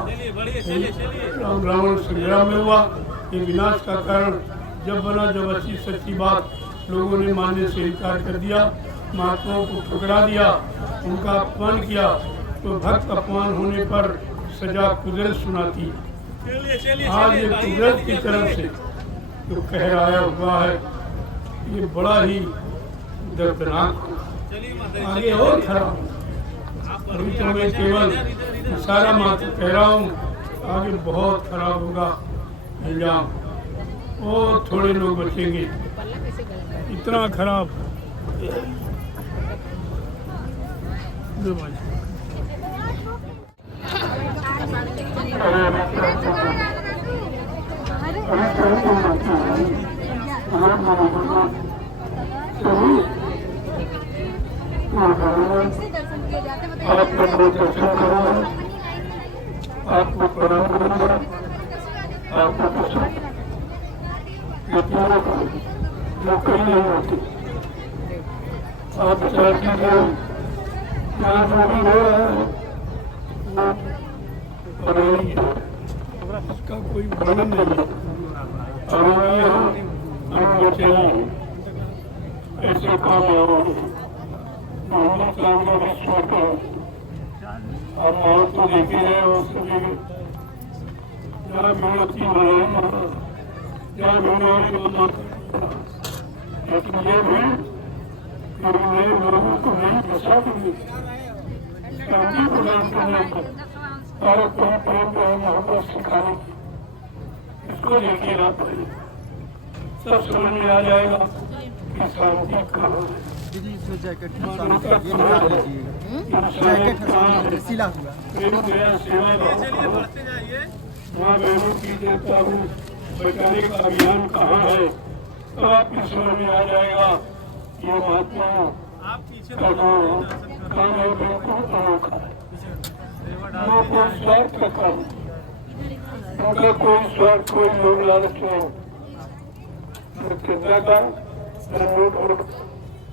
राम रावण संग्राम में हुआ। ये विनाश का कारण जब बना, जब अच्छी सच्ची बात लोगों ने मानने से इनकार कर दिया, महात्माओं को ठुकरा दिया, उनका अपमान किया, तो भक्त अपमान होने पर सजा कुदरत सुनाती है। आज ये कुदरत की तरफ से जो कहराया हुआ है, ये बड़ा ही दर्दनाक हो। आगे और खराब, अभी तो मैं केवल सारा मात्र कह रहा हूँ, आगे बहुत खराब होगा अंजाम, और थोड़े लोग बचेंगे, इतना खराब। आपको दर्शन करो, आपको प्रणाम करूंगा, आपको दर्शन जो कहीं नहीं होती। आप विचार कीजिए, यहाँ जो भी हो रहा है वो अरेंज है, इसका कोई वर्णन नहीं है। और यहाँ हम बचे नहीं, ऐसे काम हो रहे हैं। मोहम्मद साहब का विश्वास करो, और मौत तो देखी है उस सभी जहाँ मेहनत की बनाए, जहाँ मेहनत, लेकिन ये भी नए लोगों को नहीं बचा देंगे, शांति प्रदान करने को और कोई प्रेम मोहब्बत सिखाने की, इसको देखिए ना पड़े, सब समझ में आ जाएगा कि शांति कहाँ है। जैकेट सिला हुआ वहाँ बहनों की देता हूँ, बचाने का अभियान कहाँ है, तो आपकी समझ में आ जाएगा। ये महात्मा का जो काम है बिल्कुल अनोखा है, वो कोई स्वार्थ का काम, उनका कोई स्वार्थ, कोई लोग लालच नहीं, चिंता का नोट और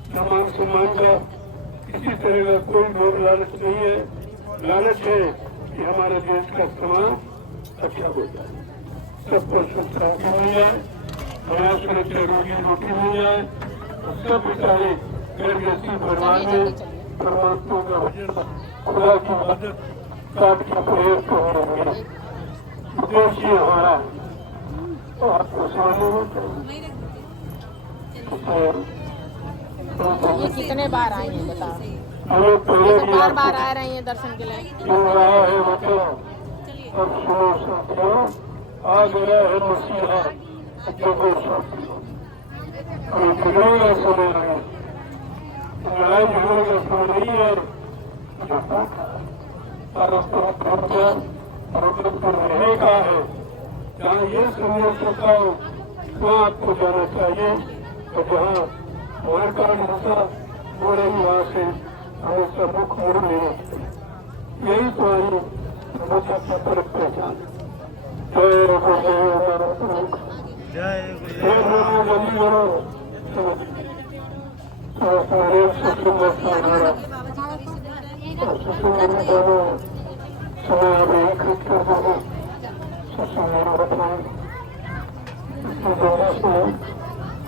सम्मान सम्मान का किसी तरह का कोई लोग लालच नहीं है। लालच है कि हमारे देश का समाज अच्छा हो जाए, सबको सुख शांति मिल जाए, हमारे सुरक्षा रोजी रोटी मिल जाए, सब बेचारे गरीबी परिवार में परमात्मा का भजन, खुदा की मदद, साथ के प्रयोग को हो रहा है। उद्देश्य हमारा आपको समझना होता है। ये कितने बार आए हैं बताओ? हमें पहले भी बार बार आ रहे हैं दर्शन के लिए। मिल रहा है बताओ, अब सुनो साथियों, आ गया है मसीहा, जगो साथियों, अभी झगड़े का समय है, लड़ाई झगड़े का समय नहीं है, और रहने का है। जहाँ ये संदेश होता हो वहाँ आपको जाना चाहिए, और जहाँ हमारे कारण ऐसा हो रही वहाँ से हमें सब मुख मोड़ लेना चाहिए। यही तो है बहुत अच्छा फर्क पहचान। जय गुरुदेव, जय गुरु, समय अब एक कर दोगे,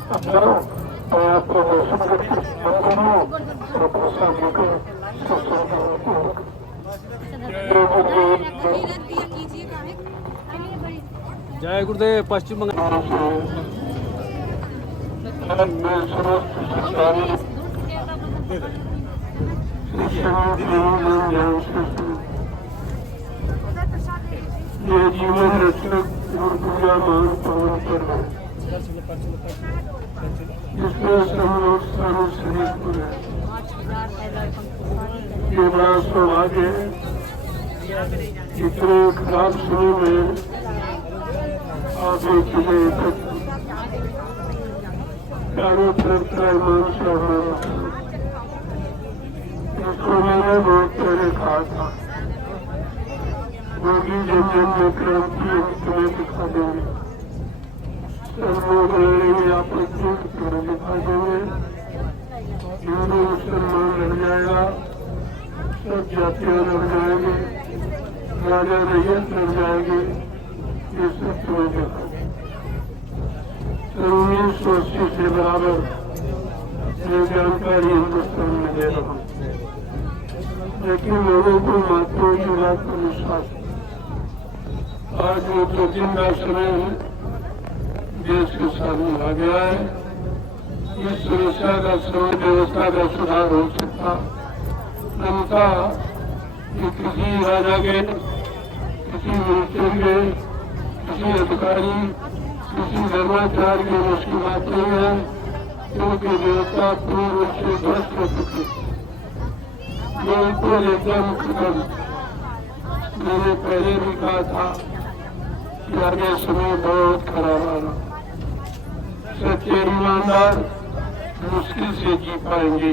अपना मैं आपको दर्शन करके और अपने सामने को जय गुरुदेव। पश्चिम बंगाल मैं समस्त सरकारी ये जीवन रक्षक और पूजा मान पवन पर है, जिसमें सब लोग सर्व शरीर है। ये बड़ा सौभाग्य है, इतने खराब समय में आप एक चारों तरफ त्रैमान से जिसको मैंने बहुत पहले कहा था, होगी जब जब क्रांति तुम्हें दिखा देंगे, सब लोग लड़ेंगे आपस में, तुम्हें दिखा देंगे, हिंदू मुसलमान लड़ जाएगा, सब जातियां लड़ जाएंगे, राजा रैयत लड़ जाएंगे, ये सब तुम्हें देखा। 1980 से बराबर ये जानकारी हिंदुस्तान में दे रहा हूँ, लेकिन लोगों को महत्व की बात पर विश्वास है। आज वो 2 दिन का समय देश के सामने आ गया है। इस सुरक्षा का समय व्यवस्था का सुधार हो सकता अन्यथा कि किसी राजा के, किसी मिनिस्टर के, किसी अधिकारी, किसी धर्माचार्य की मुश्किल बात नहीं है, क्योंकि व्यवस्था पूर्ण रूप से ध्वस्त हो चुकी है। बिल्कुल एकदम खत्म। मैंने पहले भी कहा था कि आगे समय बहुत खराब आ रहा। सच्चे ईमानदार मुश्किल से जी पाएंगे,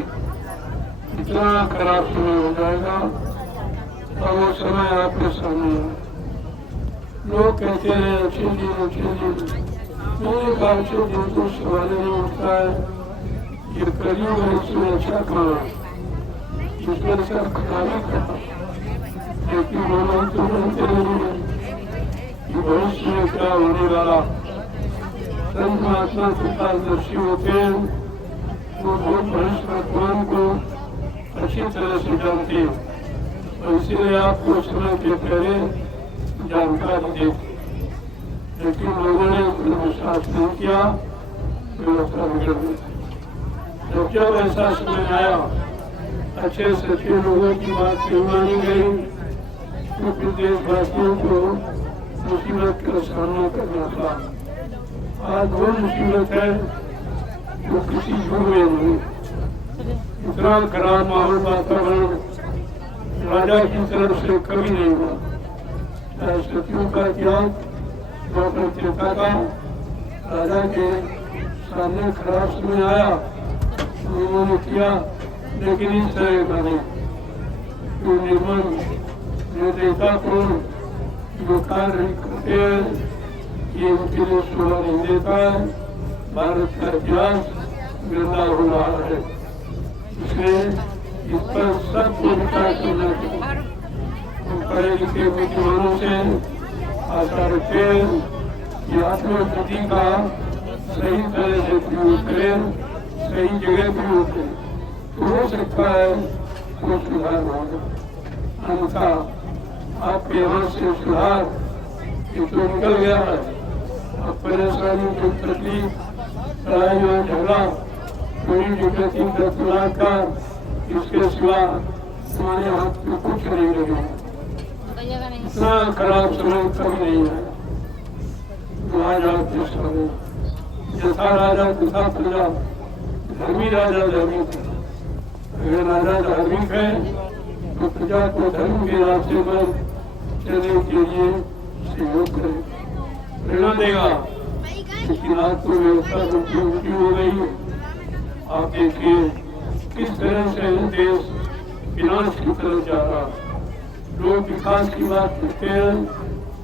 इतना खराब समय हो जाएगा। और वो समय आपके सामने है। लोग कहते हैं अच्छे दिन, अच्छे दिन। मैंने कहा अच्छे दिन तो सवाल नहीं उठता है। ये कलयुग है, इसमें अच्छा कहा, इसमें सब खराबी कहा, लेकिन वो लोग तो जानते नहीं है कि भविष्य में क्या होने वाला। संत महात्मा कृपादर्शी होते हैं, वो बहुत भविष्य वर्तमान को अच्छी तरह से जानते हैं और इसीलिए आपको समय के पहले जानकारी देते। लेकिन लोगों ने उसमें विश्वास नहीं किया, व्यवस्था बिगड़ गई। तो जब ऐसा समय आया, अच्छे सच्चे लोगों की बात नहीं मानी गई, तो फिर देशवासियों को मुसीबत का सामना करना था। आज वो मुसीबत है वो किसी युग में नहीं। इतना खराब माहौल वातावरण राजा की तरफ से कभी नहीं हुआ। सतियों का इतिहास डॉक्टर चेता का राजा के सामने खराब समय आया, उन्होंने किया, लेकिन इस तरह का नहीं। जो निर्मल निर्दयतापूर्ण जो कार्य करते हैं, ये उनके लिए शोभा नहीं देता है। भारत का इतिहास गंदा हो रहा है, इसलिए इस पर सबको विचार करना चाहिए। पढ़े लिखे बुद्धिमानों से आशा रखे कि आत्मबुद्धि का सही तरह से प्रयोग करें, सही जगह प्रयोग करें, तो हो सकता है वो सुधार होगा। अन्यथा आपके यहाँ से सुधार ये तो निकल गया है। अब परेशानी की तकलीफ, लड़ाई और झगड़ा, कोई विकृति का बलात्कार, इसके सिवा हमारे हाथ में कुछ नहीं लगेगा। इतना खराब समय कभी नहीं है। आज आपके सामने जैसा राजा तथा प्रजा, धर्मी राजा धर्मी था। अगर राजा धार्मिक है तो प्रजा को धर्म के रास्ते पर चलने के लिए सहयोग करे, प्रेरणा देगा। लेकिन आज तो व्यवस्था उल्टी हो गई है। आप देखिए किस तरह से देश विनाश की तरफ जा रहा। लोग विकास की बात करते हैं,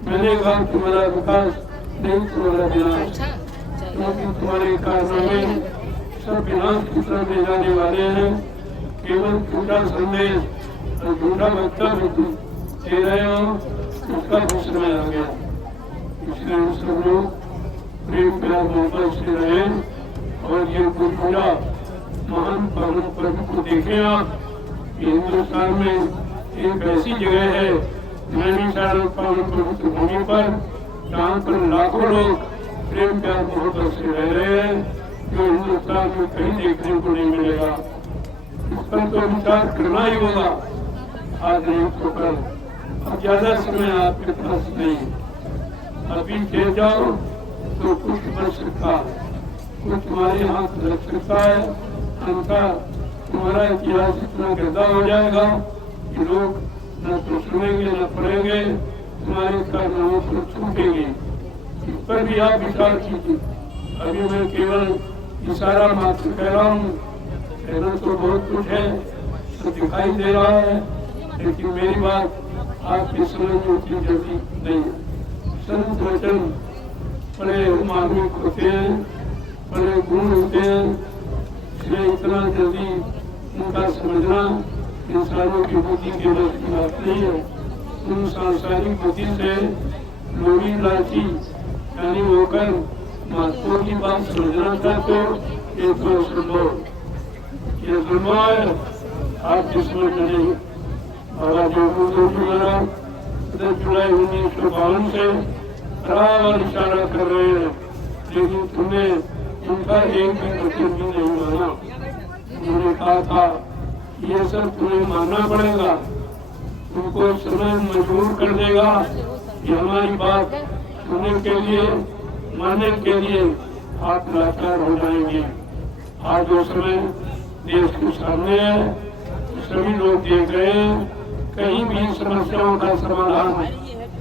मैंने कहा तुम्हारा विकास नहीं, तुम्हारा विनाश, क्योंकि तुम्हारे कारनामे सब विनाश की तरफ ले जाने वाले हैं। केवल झूठा संदेश और झूठा वक्तव्य दे रहे हो, उसका भी समय आ गया। इसलिए सब लोग प्रेम प्यार मोहब्बत से रहे और ये गुरुपुरा महान पावन पर्व को देखें। आप हिंदुस्तान में एक ऐसी जगह है नैनीताल पावन पवित्र भूमि पर, जहाँ पर लाखों लोग प्रेम प्यार मोहब्बत से रह रहे हैं, जो हिंदुस्तान में कहीं देखने को नहीं मिलेगा। इस पर तो विचार करना ही होगा, आज नहीं तो कल। अब ज्यादा समय आपके पास नहीं, अभी दे जाओ तो कुछ बच सकता है, कुछ तुम्हारे हाथ लग सकता है। अन्यथा तुम्हारा इतिहास इतना गंदा हो जाएगा कि लोग न तो सुनेंगे न पढ़ेंगे, तुम्हारे कारनामों पर छूटेंगे। इस पर भी आप विचार कीजिए। अभी मैं केवल इशारा मात्र कह रहा हूँ, कहना तो बहुत कुछ है, तो दिखाई दे रहा है, लेकिन मेरी बात आपकी समझ में उतनी जल्दी नहीं है। संत वचन बड़े मार्मिक होते हैं, बड़े गुण होते हैं, इसलिए इतना जल्दी उनका समझना इंसानों की बुद्धि के बस की बात नहीं है। उन सांसारिक बुद्धि से लोभी लालची यानी होकर महत्वों की बात समझना चाहते हो, ये तो असंभव। ये जुल्म है, आप जिसमें नहीं। बाबा जोगी महाराज 10 जुलाई 1952 से बराबर इशारा कर रहे हैं, लेकिन तुमने उनका एक भी वचन भी नहीं माना। उन्होंने कहा था ये सब तुम्हें मानना पड़ेगा, तुमको समय मजबूर कर देगा कि हमारी बात सुनने के लिए, मानने के लिए आप लाचार हो जाएंगे। आज वो समय देश के सामने है, सभी लोग देख रहे हैं, कहीं भी समस्याओं का समाधान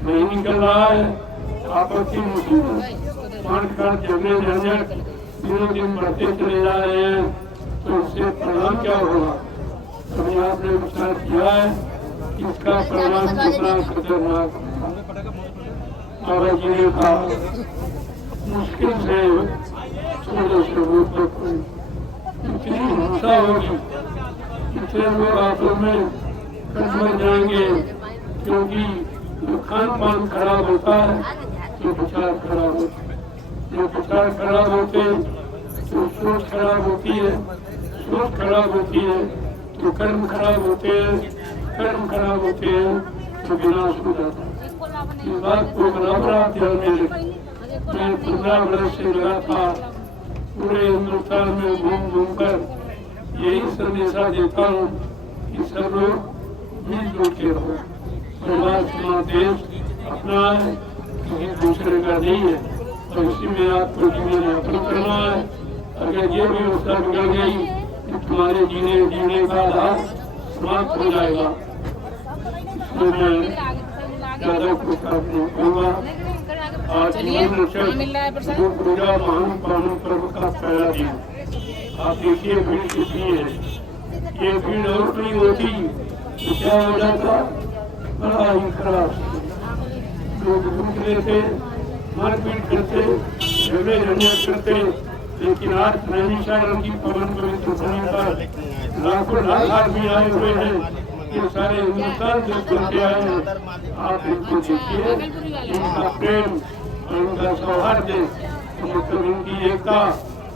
नहीं निकल रहा है। आपत्ति मुसीबत बांटकर झगड़े झंझट दिनों दिन बढ़ते चले जा रहे हैं, तो इससे परिणाम क्या होगा? अभी आपने विचार किया है, इसका परिणाम कितना खतरनाक होगा। बाबा जी ने कहा मुश्किल से 1600 लोग तक इतनी हिंसा होगी, इतने लोग आपस में कट मर जाएंगे, क्योंकि जो खान पान खराब होता है तो विचार खराब होता है, जो विचार खराब होते तो सोच खराब होती है, सोच खराब होती है तो कर्म खराब होते हैं, कर्म खराब होते हैं तो विनाश हो जाता है। इस बात को बराबर आप ध्यान में रखें। मैं 15 वर्ष से लगातार पूरे हिंदुस्तान में घूम घूम कर यही संदेशा देता हूँ कि सब लोग मिलजुल के रहो। समाज अपना देश अपना है, किसी दूसरे का नहीं है, और इसी में आपको जीवन यापन करना है। अगर ये व्यवस्था बिगड़ गई तो तुम्हारे जीने का आधार समाप्त हो जाएगा। इसमें मैं ज्यादा कुछ नहीं कहूँगा। आज वो पूजा महान पावन पर्व का पहला दिन, आप देखिए भीड़ कितनी है। ये भीड़ और नहीं होती तो क्या हो जाता, बड़ा ही खराब। लोग लूट लेते, मारपीट करते, झगड़े झंझट करते, लेकिन आज नैनीशारण की पवन पवित्र भूमि पर लाखों लाख आदमी आए हुए हैं। ये सारे हिंदुस्तान से चल के आए हैं। आप इनको देखिए, इनका प्रेम और इनका सौहार्द, मतलब इनकी एकता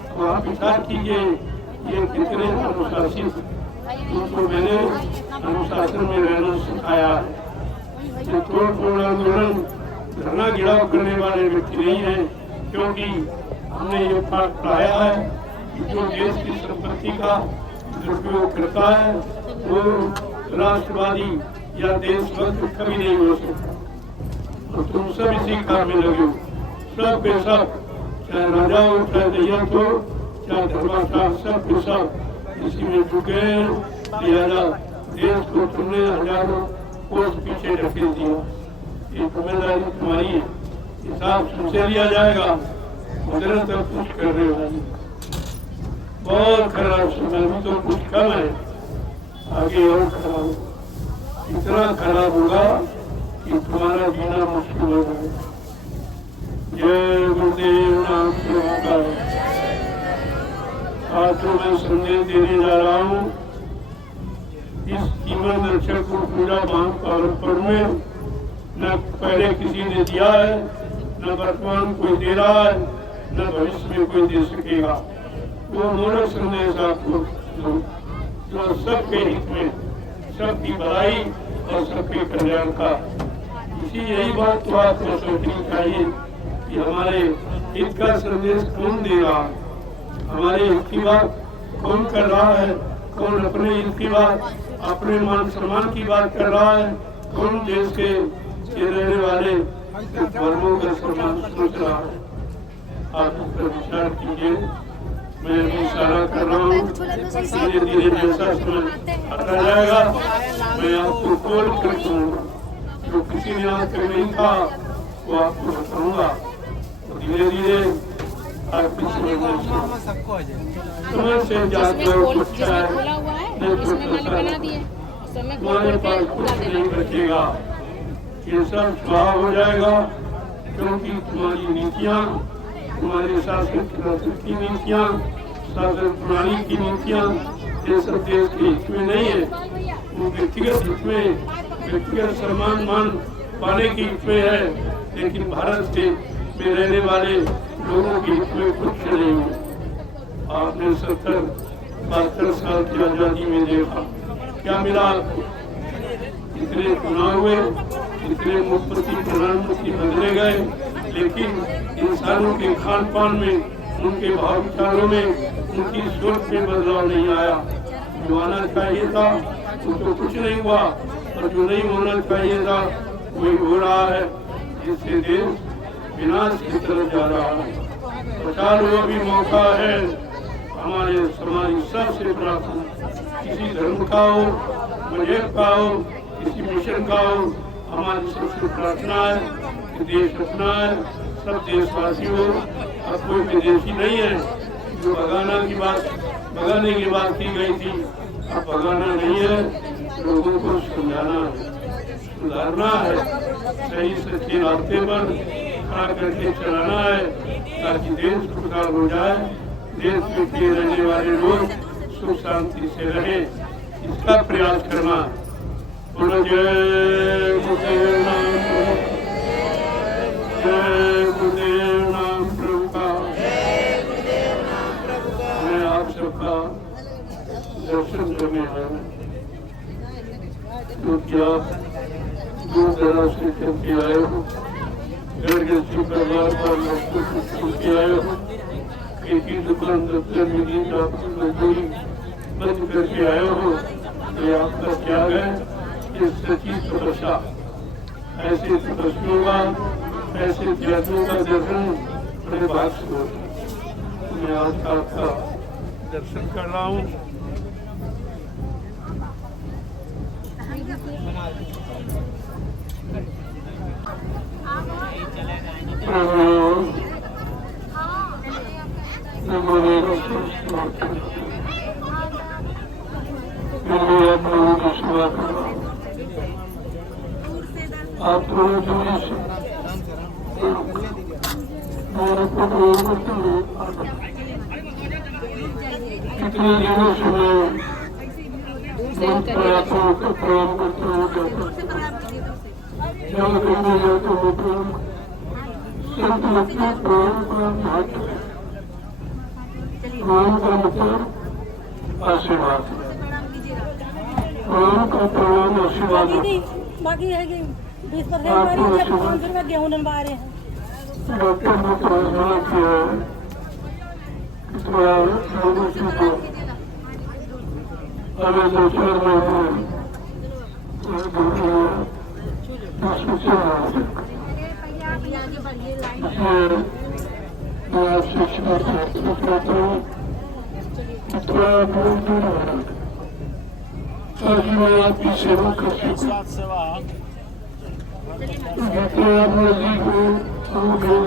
को आप विचार कीजिए, ये कितने अनुशासित। इनको मैंने अनुशासन में रहना सिखाया है। ये तोड़ फोड़ आंदोलन, धरना गिराव करने वाले व्यक्ति नहीं है, क्योंकि हमने ये पाठ पढ़ाया है कि जो देश की संपत्ति का दुरुपयोग करता है वो राष्ट्रवादी या देशभक्त कभी नहीं हो सकता। तो तुम सब इसी काम में लगे हो, सब के सब, चाहे राजा हो, चाहे दैयत हो, चाहे धर्माचार, सब के सब इसी में झुके हैं। लिहाजा देश को तुमने हजारों कोस पीछे ढकेल दिया। ये जिम्मेदारी तुम्हारी है, हिसाब तुमसे लिया जाएगा। मदरत अब कुछ कर रहे हो, बहुत खराब समय में तो कुछ कम है, आगे और खराब, इतना खराब होगा कि तुम्हारा जीना मुश्किल हो जाएगा। जय गुरुदेव नाम से होगा। आज तो मैं संदेश देने जा रहा हूँ, इस जीवन रक्षक को पूरा महान पावन पर्व में न पहले किसी ने दिया है, न वर्तमान कोई दे रहा है, न भविष्य में कोई दे सकेगा। वो मूल संदेश आपको जो सबके हित में, सबकी भलाई और सबके कल्याण का, इसी यही बात तो आपको सोचनी चाहिए कि हमारे हित का संदेश कौन दे रहा है, हमारे हित की बात कौन कर रहा है, कौन अपने हित की बात, अपने मान सम्मान की बात कर रहा है, कौन देश के रहने वाले वर्गों का सम्मान सोच रहा है। आप उस पर विचार कीजिए। मैं भी इशारा कर रहा हूँ, धीरे धीरे जैसा समय आता जाएगा मैं आपको कॉल कर दूंगा। जो किसी ने आज तक नहीं कहा वो आपको बताऊंगा। तो धीरे धीरे आपकी समझ से जागरूक तुम्हारे पास कुछ नहीं बचेगा, ये सब स्वभाव हो जाएगा। क्योंकि तुम्हारी नीतियाँ, तुम्हारे शासन की नीतियाँ, शासन प्रणाली की नीतियाँ ये सब देश के हित में नहीं है, वो व्यक्तिगत हित में, व्यक्तिगत सम्मान मान पाने की हित में है, लेकिन भारत के में रहने वाले लोगों के हित में कुछ नहीं है। आपने 70 72 साल की आजादी में देखा। क्या मिला आपको? इतने चुनाव हुए, इतने मुख्यमंत्री प्रधानमंत्री बदले गए, लेकिन इंसानों के खान पान में, उनके भाव विचारों में, उनकी सोच में बदलाव नहीं आया। जो आना चाहिए था वो तो कुछ नहीं हुआ, और जो नहीं होना चाहिए था वही हो रहा है, जिससे देश विनाश की तरफ जा रहा है। प्रचार हुआ भी मौका है हमारे समाज सबसे प्रार्थना, किसी धर्म का हो, मजहब का हो, किसी मिशन का हो, हमारी सबसे प्रार्थना है कि देश अपना है, सब देशवासी हो। अब कोई विदेशी नहीं है। जो भगाने की बात की गई थी, अब भगाना नहीं है, लोगों को समझाना है, सुधारना है, सही सच्ची रास्ते पर खड़ा करके चलाना है, ताकि देश खुशहाल हो जाए, देश में किए रहने वाले लोग सुख शांति से रहे, इसका प्रयास करना। जय गुरुदेव नाम प्रभु, जय गुरुदेव नाम प्रभु का। मैं आप सबका दर्शन करने आया हूँ, क्योंकि आप दूर दराज से चलते आए हो, घर के शुक्रवार पर चलते आए हो, खेती दुकान दफ्तर मिली डॉक्टर मजदूरी बंद करके आए हो। ये आपका त्याग है, ये सच्ची तपस्या। ऐसे तपस्वियों का, ऐसे त्यागियों का दर्शन बड़े भाग से होता है। मैं आज आपका दर्शन कर रहा हूँ। आप थोड़ी दूरी से मेरे को कितने दिनों से मैं प्रयासों का प्रयास करता हूँ, जब कहीं जाता हूँ प्रेम संत लगता प्रेम का महत्व है। प्रेम का मतलब आशीर्वाद, प्रेम का प्रणाम आशीर्वाद। बाकी है कि 20% हमारी 500 रुपया गेहूँ डलवा रहे हैं। डॉक्टर ने तो मना किया है कि थोड़ा लोगों से अगर 2-4 महीने मैं आपसे क्षमा चाहता हूँ, थोड़ा दूर दूर रहना, ताकि मैं आपकी सेवा कर सकूँ। आप नजदीक हो तो मेरे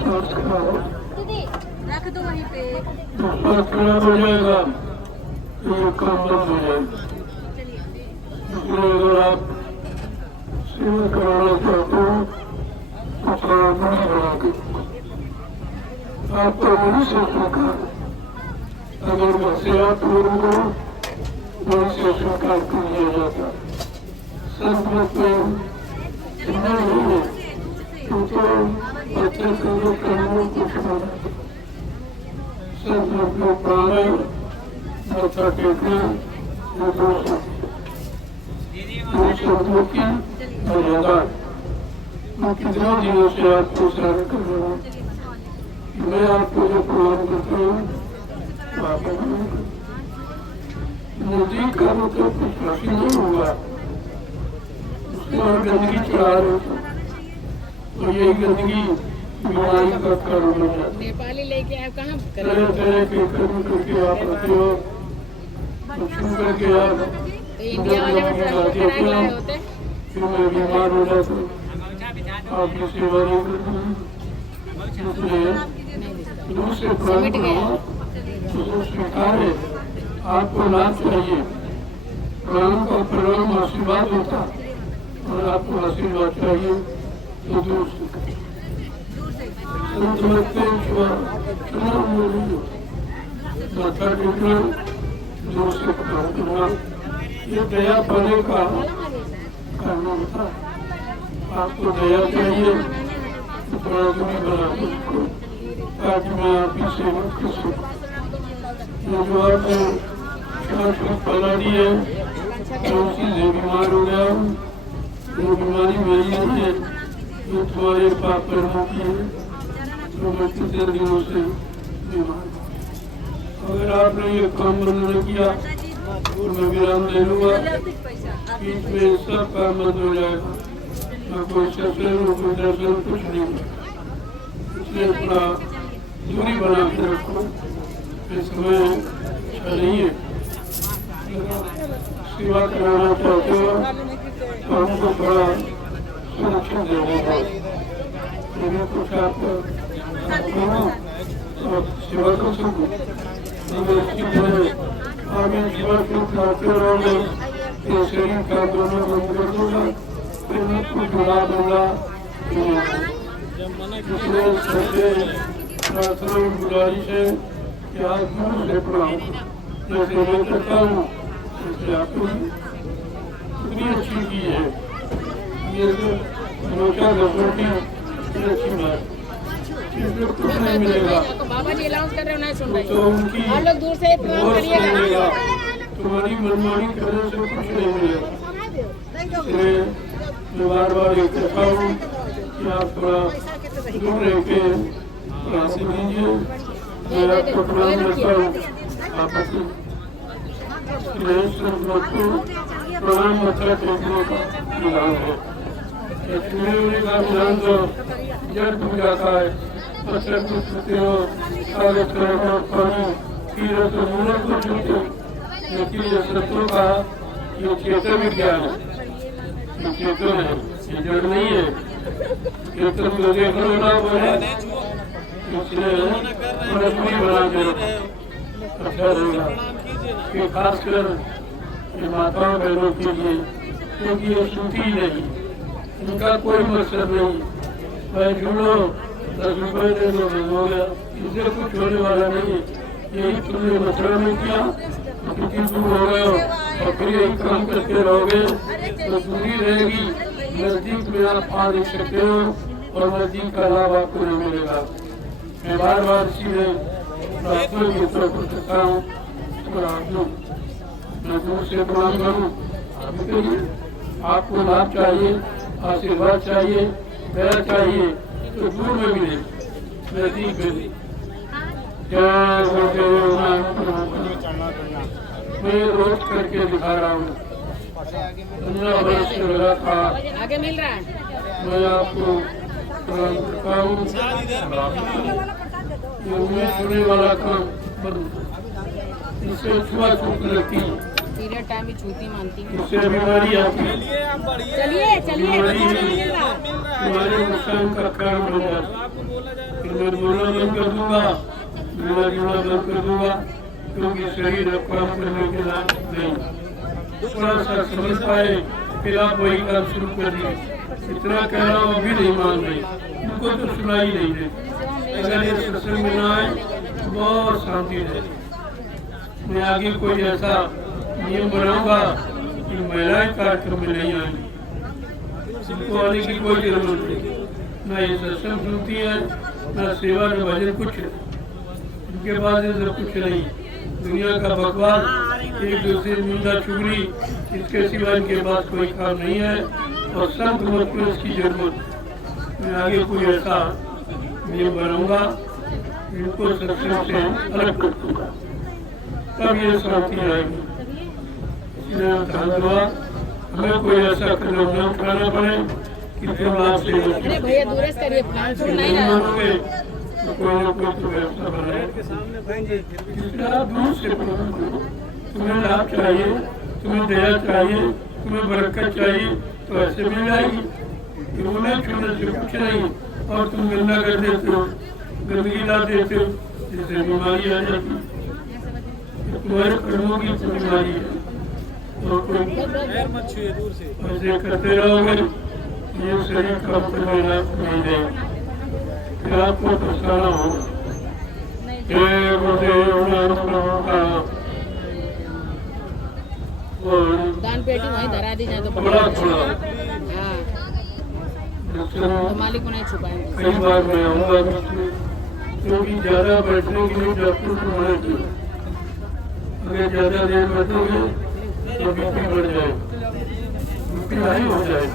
साथ खड़ा हो, रख दो वहीं पे। तो खड़ा हो जाएगा, ये काम बंद हो जाएगा। इसलिए अगर आप सेवा कराना चाहते हो तो थोड़ा बड़ी बना के आपका बड़ी से स्वीकार, अगर मैं सेवा पूर्ण करो बड़ी से स्वीकार कर लिया जाता। संत में इतना नहीं है, क्योंकि बच्चे को जो कहने कुछ बना संत में पाने मत्था टेकना, वो दो शब्दों की मर्यादा। मैं कितने दिनों से आपको इशारा कर रहा हूँ, मैं आपको जो प्रणाम करता हूँ नजदीक का मतलब कुछ हासिल नहीं हुआ, उसके और गंदगी चढ़ा रहे हो तो यही गंदगी बीमारी का कारण बन जाता है। नेपाली लेके आए कहाँ तरह तरह के कर्म करके आप आते हो, दर्शन करके आप तो इंडिया वाले में करा के लाए होते। फिर मैं बीमार हो जाता हूँ, आपकी सेवा नहीं करता। इसलिए दूसरे प्राणी को स्वीकार है, आपको लाभ चाहिए, प्राणों का प्रणाम आशीर्वाद होता, और आपको आशीर्वाद चाहिए तो दूर से माथा टेकना, दूर से प्रणाम करना, ये दया पाने का कारण होता है। आपको दया चाहिए तो थोड़ा दूरी बना सकते, ताकि मैं आपकी सेवा कर सकूँ। जो आपने छूट बना दी है तो उसी से बीमार हो गया हूँ। वो बीमारी मेरी नहीं है, जो तुम्हारे पाप कर्मों की है, तो मैं कितने दिनों से बीमार हूँ। अगर आपने ये काम बंद न किया तो मैं विराम ले लूँगा, बीच में सब काम बंद हो जाएगा, न कोई सत्संग न कोई दर्शन, कुछ नहीं होगा। इसलिए अपना दूरी बना के रखो, इस समय अच्छा नहीं है। सेवा कराना चाहते हो तो हमको थोड़ा सुरक्षित देना है। मैंने कुछ आपको सेवा कर सकूँ, आगे जीवन को खाते रहोगे तो शरीर का दोनों बंद कर दूंगा, फिर मैं कुछ जुड़ा दूंगा। इसलिए सबसे प्रार्थना गुजारिश है कि आप दूर से प्रणाम जैसे मैं करता हूँ, इसलिए आपको इतनी अच्छी की है। ये नौका दसों की अच्छी बात, इसमें कुछ नहीं मिलेगा बाबा जी अनाउंस कर रहे हो, नहीं सुन रहे तो उनकी आप लोग दूर से प्रणाम करिएगा। तुम्हारी मनमानी करने से कुछ नहीं मिलेगा। इसलिए मैं बार बार ये कहता हूँ कि आप थोड़ा दूर रह के प्रार्थना कीजिए। मैं आपको प्रणाम करता हूँ। आप प्रणाम मत्था टेकने का विधान है। छूने का विधान तो जड़ टूट जाता है, पत्थर को छूते हो, कागज का पानी कीड़े तो मूल को छूते, लेकिन ये शत्रु का ये चेतन विज्ञान है, ये चेतन है, ये जड़ नहीं है। चेतन को देख लो ना बोले, इसलिए मजबूरी बना के अच्छा रहेगा। ये खासकर ये माताओं बहनों के लिए, क्योंकि ये सूती नहीं, इनका कोई मकसद नहीं, भाई जुड़ो 10 रुपए दे दो हो गया, इससे कुछ होने वाला नहीं। यही तुमने मसला में किया तो कितनी दूर हो गए हो, और फिर यही काम करते रहोगे तो दूरी रहेगी, नजदीक में आप आ नहीं सकते हो और नजदीक का लाभ आपको नहीं मिलेगा। मैं बार बार इसीलिए प्रार्थना की तरफ करता हूँ और आप लोग मैं दूर से प्रणाम करूँ। आपको लाभ चाहिए, आशीर्वाद चाहिए, दया चाहिए तो दूर में मिले, नजदीक में। मैं रोज करके दिखा रहा हूँ, 15 वर्ष से लगा था, आगे मिल रहा है। मैं आपको प्रणाम करता हूँ। छूने वाला काम बंद, इससे छुआछूत लगती, पीरियड टाइम भी छूती मानती हूँ। इससे बीमारी आती, चलिए चलिए तुम्हारे नुकसान का कारण बन जाता। फिर मैं बोलना बंद कर दूंगा, मेरा जीना बंद कर दूंगा, क्योंकि शरीर अब काम करने के लायक नहीं। थोड़ा सा समझ पाए फिर आप वही काम शुरू कर दिए। इतना कह रहा हूँ अभी नहीं मान रहे, उनको तो सुनाई नहीं देती। अगर ये सत्संग में ना आए तो बहुत शांति रहेगी। मैं आगे कोई ऐसा नियम बनाऊंगा कि महिलाएं कार्यक्रम में नहीं आएंगी, उनको आने की कोई जरूरत नहीं। न ये सत्संग सुनती है, न सेवा, न भजन, कुछ इनके पास ये सब कुछ नहीं। दुनिया का बकवास, एक दूसरे निंदा चुगली, इसके सिवा इनके पास कोई काम नहीं है और संत मत को इसकी जरूरत। मैं आगे कोई ऐसा नियम बनाऊंगा, इनको सत्संग से अलग कर दूंगा, तब ये शांति आएगी। धन्यवाद। हमें कोई ऐसा कदम न उठाना पड़े कि तुम लाभ से भैया दूर करिए, नहीं मानोगे तो कोई न कोई तो व्यवस्था बनाए। आप दूर से प्रणाम करो, तुम्हें लाभ चाहिए, तुम्हें दया चाहिए, तुम्हें बरकत चाहिए तो ऐसे मिल जाएगी। उन्हें छूने से कुछ नहीं, और तुम गंदा कर देते हो, गंदगी ला देते हो, जिससे बीमारी आ जाती है। तुम्हारे कर्मों की बीमारी है, और कोई ऐसे करते रहोगे ये शरीर का तुम्हें लाभ नहीं देगा, फिर आपको पछताना होगा। दान पेटी वहीं धरा दी जाए तो थोड़ा थोड़ा हाँ, तो मालिक को नहीं छुपाएंगे। कई बार मैं आऊँगा बीच में, क्योंकि ज्यादा बैठने के लिए डॉक्टर को मना किया। अगर ज्यादा देर बैठोगे तो बीपी बढ़ जाए, बीपी हाई हो जाए।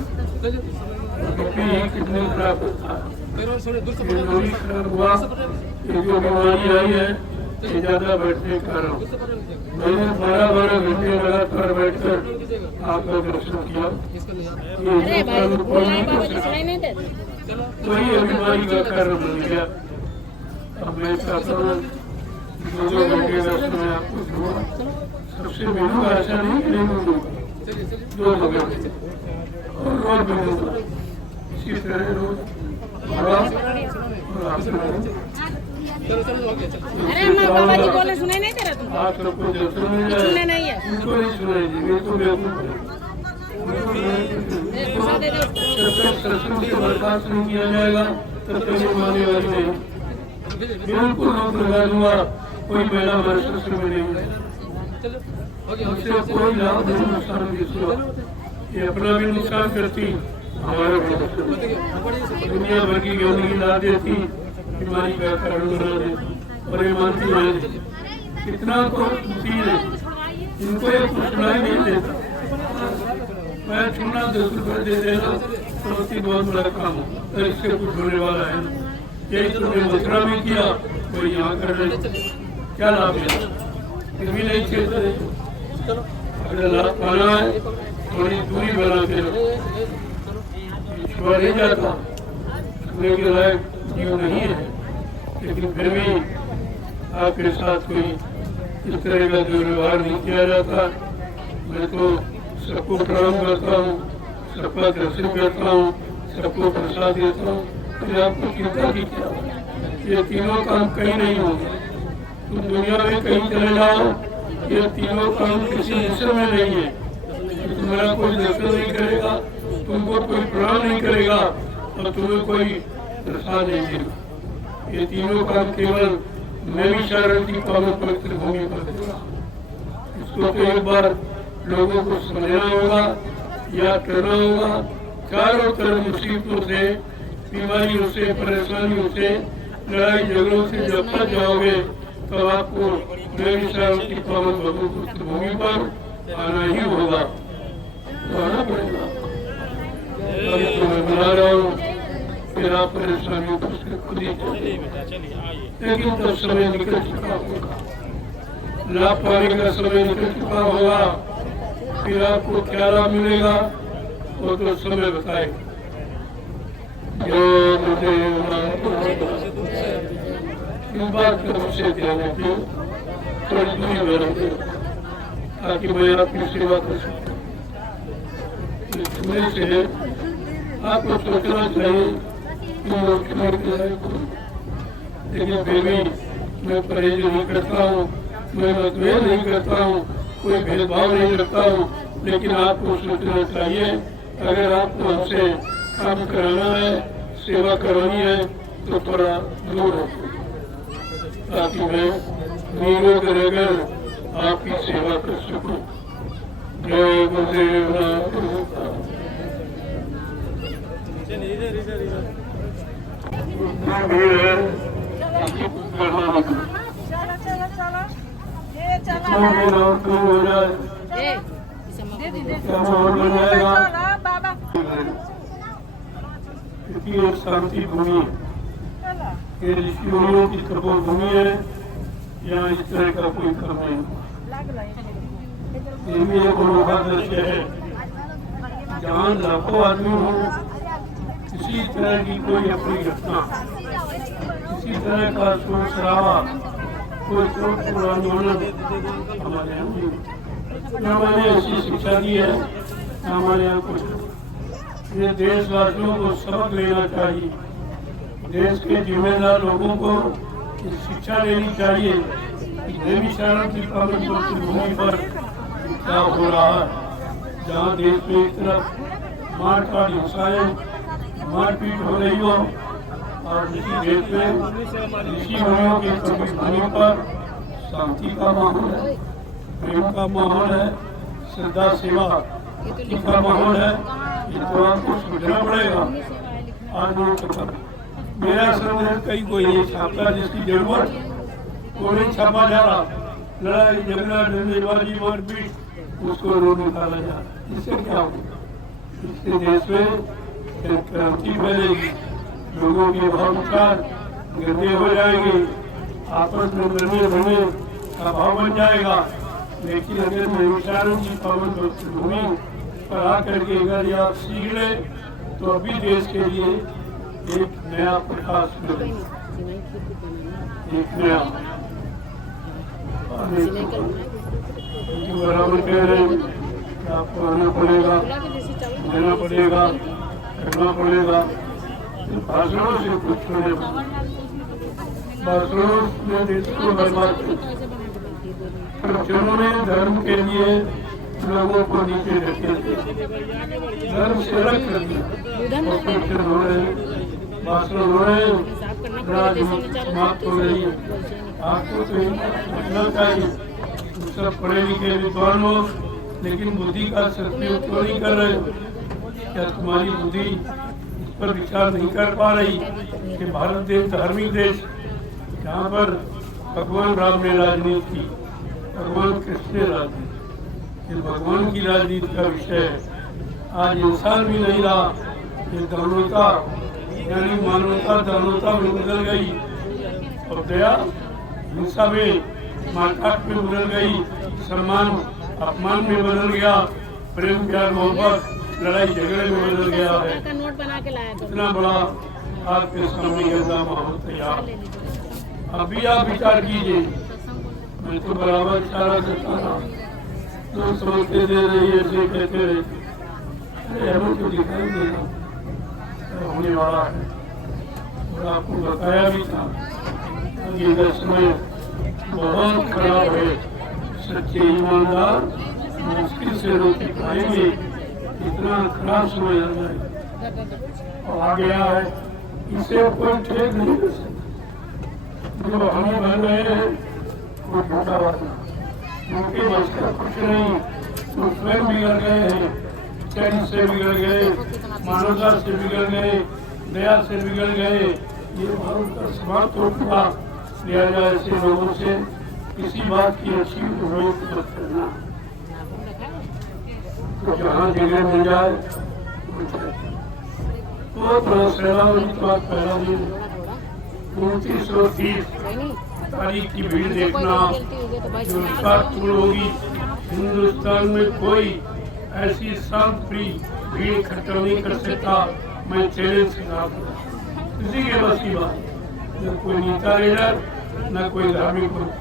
बीपी कितने खराब होता है, मेमोरी खराब हुआ, ये जो बीमारी आई है ये ज्यादा बैठने के कारण। मैंने 12-12 घंटे लगातार बैठकर आपका दर्शन किया। अरे भाई बोलना ही बाबा जी सुनाई नहीं देते। वही बीमारी का कारण बन गया। अब मैं चाहता हूँ 2 घंटे का समय आपको दूंगा, सबसे मिलूंगा, ऐसा नहीं कि नहीं मिलूंगा, 2 घंटे और रोज मिलूंगा। इसी तरह रोज अरे माँ बाबा जी बोले सुनाई नहीं दे रहा तुमको? आप सबको दर्शन मिल जाए, सुनने नहीं है। उनको नहीं सुनाई दी, मेरे को बेवकूफ है। दूसरा दे दो। जब तक दर्शन से बर्दाश्त नहीं किया जाएगा तब तक ये माने वाली नहीं। बिल्कुल रोक लगा दूंगा, कोई महिला हमारे ससुर में नहीं है, उससे कोई लाभ नहीं, नुकसान भी हुआ। ये अपना भी नुकसान करती, हमारा भी नुकसान। दुनिया भर की गंदगी ला देती, बीमारी का कारण बना देती, और ये मानती है कितना को चीज है, इनको ये कुछ सुनाई नहीं देता। मैं छूना 10 रुपये दे देना तो उसकी बहुत बड़ा काम हो, और इससे कुछ होने वाला है। यही तुमने मथुरा में किया, कोई यहाँ कर रहे, क्या लाभ है? फिर भी नहीं खेलते। अगर लाभ पाना है थोड़ी दूरी बना के रखो, छुआ नहीं जाता, छुने के लायक जीव नहीं है, लेकिन फिर भी आपके साथ कोई इस तरह का दुर्व्यवहार नहीं किया जाता। मैं तो सबको प्रणाम करता हूँ, सबका दर्शन करता हूँ, सबको प्रसाद देता हूँ। फिर आपको चिंता की क्या? ये तीनों काम कहीं नहीं होंगे। तुम दुनिया में कहीं चले जाओ, ये तीनों काम किसी हिस्से में नहीं है। तुम्हारा कोई दर्शन नहीं करेगा, तुमको कोई प्रणाम नहीं करेगा, और तुम्हें कोई प्रसाद नहीं देगा। ये तीनों काम केवल नैमिषारण्य की पावन पवित्र भूमि पर देगा। इसको तो एक बार लोगों को समझना होगा, याद करना होगा। चारों तरफ मुसीबतों से, बीमारियों से, परेशानियों से, लड़ाई झगड़ों से जब तक जाओगे तब आपको नैमिषारण्य की पावन पवित्र भूमि पर आना ही होगा, तो आना पड़ेगा। अभी तो मैं बना रहा हूँ, फिर आप परेशानियों को खुद ही लेकिन तब समय निकल चुका होगा, लाभ पाने का समय निकल चुका होगा। फिर आपको क्या लाभ मिलेगा वो तो समय बताएगा। इस बात का मुझसे ध्यान रखिए, थोड़ी दूरी में रखिए ताकि मैं आपकी सेवा कर सकूँ। छूने से आपको सोचना चाहिए कि मैं छूने के लायक हूँ, लेकिन फिर भी मैं परहेज नहीं करता हूँ, मैं मतभेद नहीं करता हूँ, कोई भेदभाव नहीं रखता हूँ। लेकिन आपको सोचना चाहिए, अगर आपको हमसे काम कराना है, सेवा करवानी है, तो थोड़ा दूर रखो, ताकि मैं निरोग रहकर आपकी सेवा कर सकूँ। जय गुरुदेव। हो जाए क्योंकि ये शांति भूमि है, ये ऋषियों की तपोभूमि है, यहाँ इस तरह का कोई काम नहीं। ये भी एक अनोखा दृश्य है, जहाँ लाखों आदमी हो, किसी तरह की कोई अपनी घटना, किसी तरह का शोर शराबा, कोई चोटपूर्ण आंदोलन हमारे यहाँ नहीं। हमारे ऐसी शिक्षा दी है, हमारे यहाँ कुछ ये देशवासियों को सबक लेना चाहिए। देश के जिम्मेदार लोगों को शिक्षा लेनी चाहिए कि नैमिषारण्य की पावन पवित्र भूमि पर क्या हो रहा है, जहाँ देश में इस तरफ मारकाट हिंसाएं, मारपीट हो रही हो, और इसी देश में ऋषि मुनियों की पवित्र भूमि पर शांति का माहौल है, प्रेम का माहौल है, श्रद्धा सेवा का माहौल है। ये तो आपको समझना पड़ेगा। आज मेरा संदेश कहीं कोई नहीं छापता, जिसकी जरूरत वो नहीं छापा जा रहा, लड़ाई झगड़ा डंडेबाजी मारपीट उसको रोक निकाला जा रहा है। इससे क्या होगा? इससे देश में एक क्रांति फैलेगी, लोगों के भाव विचार गंदे हो जाएंगे, आपस में लड़ने भरने का भाव बन जाएगा। लेकिन अगर मैं विचारों की पावन भूमि पर आकर के अगर ये आप सीख ले तो अभी देश के लिए एक नया प्रकाश मिलेगा, एक नया बराबर कह रहे हैं कि आपको आना पड़ेगा, देना पड़ेगा, करना पड़ेगा। भाषणों से कुछ होने भाषणों में देश को बर्बाद कर प्रवचनों ने धर्म के लिए लोगों को नीचे ढकेल दिया, धर्म से अलग कर दिया। और प्रवचन हो रहे हैं, भाषण हो रहे हैं, राज समाप्त हो रही है। आपको तो समझना चाहिए, सब पढ़े लिखे विद्वान हो लेकिन बुद्धि का सदुपयोग क्यों नहीं कर रहे? क्या तुम्हारी बुद्धि इस पर विचार नहीं कर पा रही कि भारत देश धार्मिक देश, जहाँ पर भगवान राम ने राजनीति की, भगवान कृष्ण ने राजनीति, ये भगवान की राजनीति का विषय है। आज इंसान भी नहीं रहा, ये दानवता यानी मानवता दानवता में बदल गई और दया हिंसा में मारकाट में बदल गई, सम्मान अपमान में बदल गया, प्रेम प्यार मोहब्बत लड़ाई झगड़े में बदल गया है। इतना बड़ा आपके सामने गंदा माहौल तैयार। अभी आप विचार कीजिए, मैं तो बराबर इशारा करता था, लोग समझते थे नहीं ऐसे कहते रहे, अरे हमें तो दिखाई देगा होने वाला है। और आपको बताया भी था ये समय बहुत खराब है, सच्चे ईमानदार मुश्किल से रोटी खाएंगे, इतना खराब समय आ जाए और आ गया है। इसे कोई ठीक नहीं कर सकता। जो हम बन रहे हैं वो झूठा बात है, उनके बस का कुछ नहीं। वो स्वयं बिगड़ गए हैं, चैन से बिगड़ गए, मानवता से बिगड़ गए, दया से बिगड़ गए। ये भारत का समाप्त हो चुका। लिहाजा ऐसे लोगों से किसी बात की अच्छी उम्मीद मत करना। तो जहाँ जगह मिल जाए तो थोड़ा सैलानी तो आप पहला दिन 2930 तारीख की भीड़ देखना जो तुल होगी। हिंदुस्तान में कोई ऐसी शांत प्रिय भीड़ इकट्ठा नहीं कर सकता। मैं चैलेंज करता हूँ, किसी के बस की बात न कोई नेता लीडर न कोई धार्मिक ग्रुप,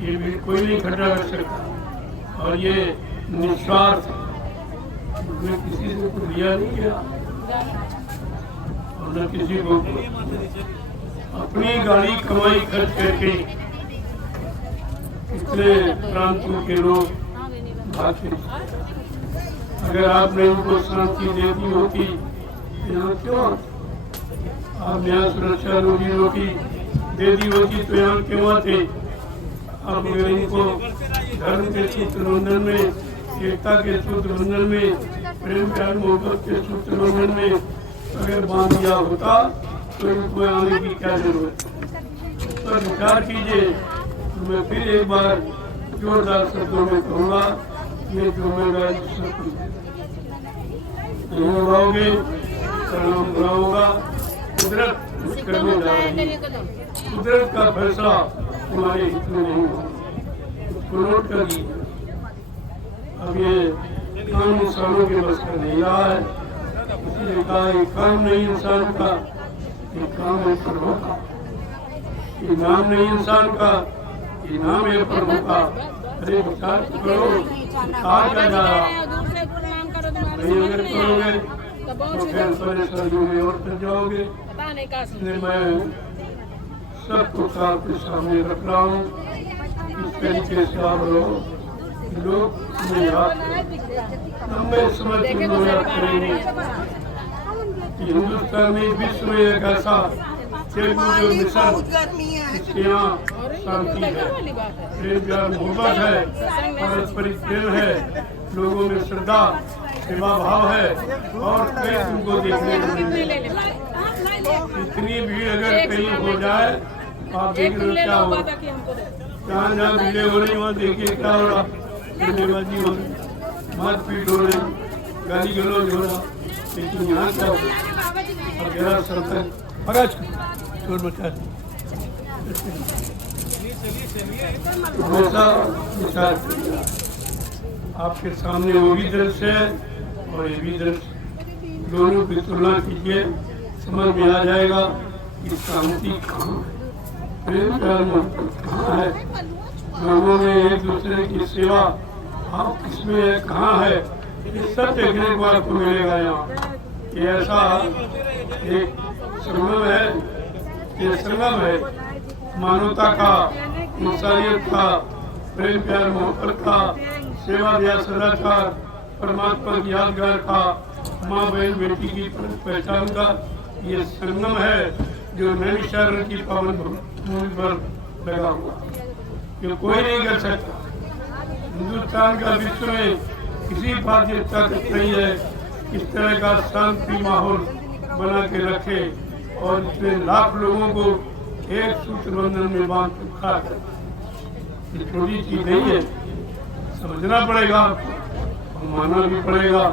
ये भीड़ कोई नहीं इकट्ठा कर सकता। और ये निस्वार्थ, मैं किसी से कुछ लिया नहीं गया और न किसी को अपनी गाड़ी कमाई खर्च करके इतने प्रांतों के लोग भागते। अगर आपने उनको शांति देती होती यहाँ क्यों, आप यहाँ सुरक्षा रोजी रोटी दे दी होती तो यहाँ क्यों आते? आप अगर इनको धर्म के सूत्र बंधन में, एकता के सूत्र बंधन में, प्रेम प्यार मोहब्बत के सूत्र बंधन में अगर बांध दिया होता तो इनको आने की क्या जरूरत? पर विचार कीजिए। मैं फिर एक बार जोरदार शब्दों में कहूँगा, ये जिम्मेदारी सबकी है। नहीं उड़ाओगे परिणाम बुरा होगा। कुदरत कुछ करने जा रही है, कुदरत का फैसला तुम्हारे हित में नहीं होगा, उसको नोट कर लीजिए। अब ये काम इंसानों के बस का नहीं रहा है, इसलिए कहा ये काम नहीं इंसान का, ये काम है प्रभु का। ये नाम नहीं इंसान का, ये नाम है प्रभु का। अरे विचार करो, कहा क्या जा रहा? नहीं अगर करोगे तो फिर परेशानियों में और फिर जाओगे। इसलिए मैं सब कुछ आपके सामने रख रहा हूँ, इस तरीके से आप रहो। लोग लंबे समय तक याद करेंगे। हिंदुस्तान में विश्व में एक ऐसा मिशन, इसके यहाँ शांति है, प्रेम प्यार मोहब्बत है, पारस्परिक प्रेम है, लोगों में श्रद्धा सेवा भाव है और कई तुमको देखने को मिलेगा। इतनी भीड़ अगर कहीं हो जाए आप देख रहे हो क्या होगा। जहाँ जहाँ भीड़े हो रही वहाँ देखिए क्या हो रहा, धन्यवादी हो रही, मारपीट हो रही, गाली गलौज हो रहा, लेकिन यहाँ क्या हो और गहरा सरकार फराज शोर मचा हमेशा विचार करिए। आपके सामने वो भी दृश्य है और ये भी दृश्य, दोनों की तुलना कीजिए, समझ में आ जाएगा कि शांति कहाँ है, प्रेम प्यार मोहब्बत कहाँ है, लोगों में एक दूसरे की सेवा आप किसमें है, कहाँ है, ये सब देखने को आपको मिलेगा यहाँ। ये ऐसा एक संगम है, ये संगम है मानवता का, इंसानियत का, प्रेम प्यार मोहब्बत का, सेवा दया सदाचार, परमात्मा की यादगार का, माँ बहन बेटी की पहचान का ये संगम है जो नैमिषारण्य की पावन भूमि पर लगा हुआ, ये कोई नहीं कर सकता। हिंदुस्तान का विश्व में किसी बात की ताकत नहीं है इस तरह का शांति माहौल बना के रखे और इतने लाख लोगों को एक सूत्र बंधन में बांध रखा है। ये छोटी चीज नहीं है, समझना पड़ेगा, मानना भी पड़ेगा,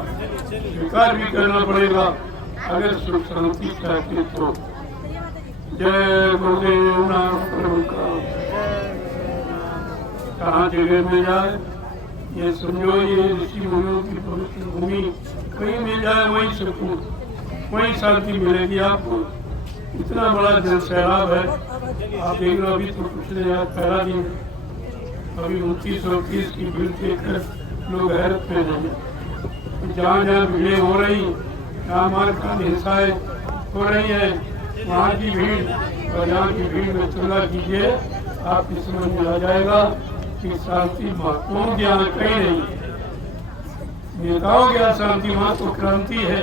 स्वीकार भी करना पड़ेगा अगर सुख शांति चाहते तो। जय गुरुदेव नाम प्रभु का कहाँ जगह में जाए, ये समझो ये ऋषि मुनियों की पवित्र भूमि, कहीं मिल जाए वहीं सुकून, वहीं शांति मिलेगी आपको। इतना बड़ा जन सैलाब है, आप देख लो अभी तो कुछ नहीं, आज पहला दिन, अभी 29-30 की भीड़ देखकर लोग हैरत में नहीं। जहाँ जहाँ भीड़ें हो रही, जहाँ मारकाट हिंसाएं हो रही है, वहाँ की भीड़ और यहाँ की भीड़ में तुलना कीजिए, आपकी समझ में आ जाएगा कि शांति महात्माओं के यहाँ कहीं नहीं, नेताओं के यहाँ शांति, वहाँ तो क्रांति है,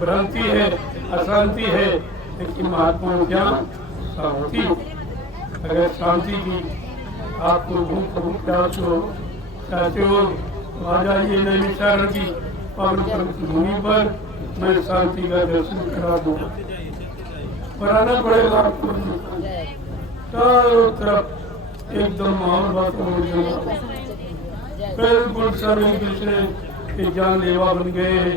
भ्रांति है, अशांति है, लेकिन महात्माओं के यहाँ शांति। अगर शांति की आपको भूख प्यास हो चाहते हो तो आ जाइए नैमिषारण्य की पावन पवित्र भूमि पर, मैं शांति का दर्शन करा दूंगा। पर आना पड़ेगा आपको, चारों तरफ एकदम माहौल वातावरण, बिल्कुल सब एक दूसरे के जानलेवा बन गए हैं,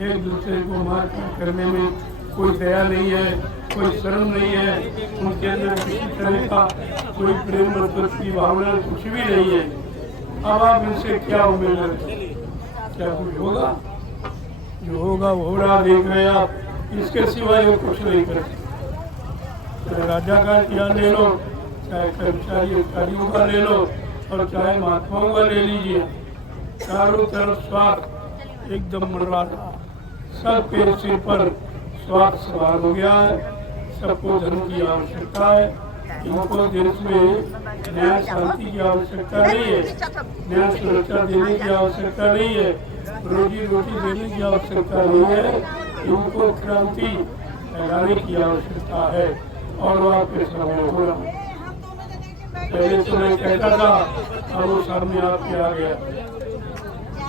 एक दूसरे को मारपीट करने में कोई दया नहीं है, कोई शर्म नहीं है, उनके अंदर किसी तरह का कोई प्रेम मोहब्बत की भावना कुछ भी नहीं है। अब आप इनसे क्या उम्मीद है, क्या कुछ होगा? जो होगा वो हो रहा, देख रहे आप, इसके सिवाय वो कुछ नहीं कर सकते। चाहे राजा का या ले लो, चाहे कर्मचारियों का ले लो और चाहे महात्माओं का ले लीजिए, चारों तरफ स्वार्थ एकदम मंडरा रहा, सबके सिर पर स्वार्थ सवार हो गया है, सबको धर्म की आवश्यकता है, इनको देश में न्याय शांति की आवश्यकता नहीं है, न्याय सुरक्षा देने की आवश्यकता नहीं है, रोजी रोटी देने की आवश्यकता नहीं है, इनको क्रांति फैलाने की आवश्यकता है और वो आपके सामने हो रहा है। पहले तो मैं कहता था, अब वो सामने आपके आ गया,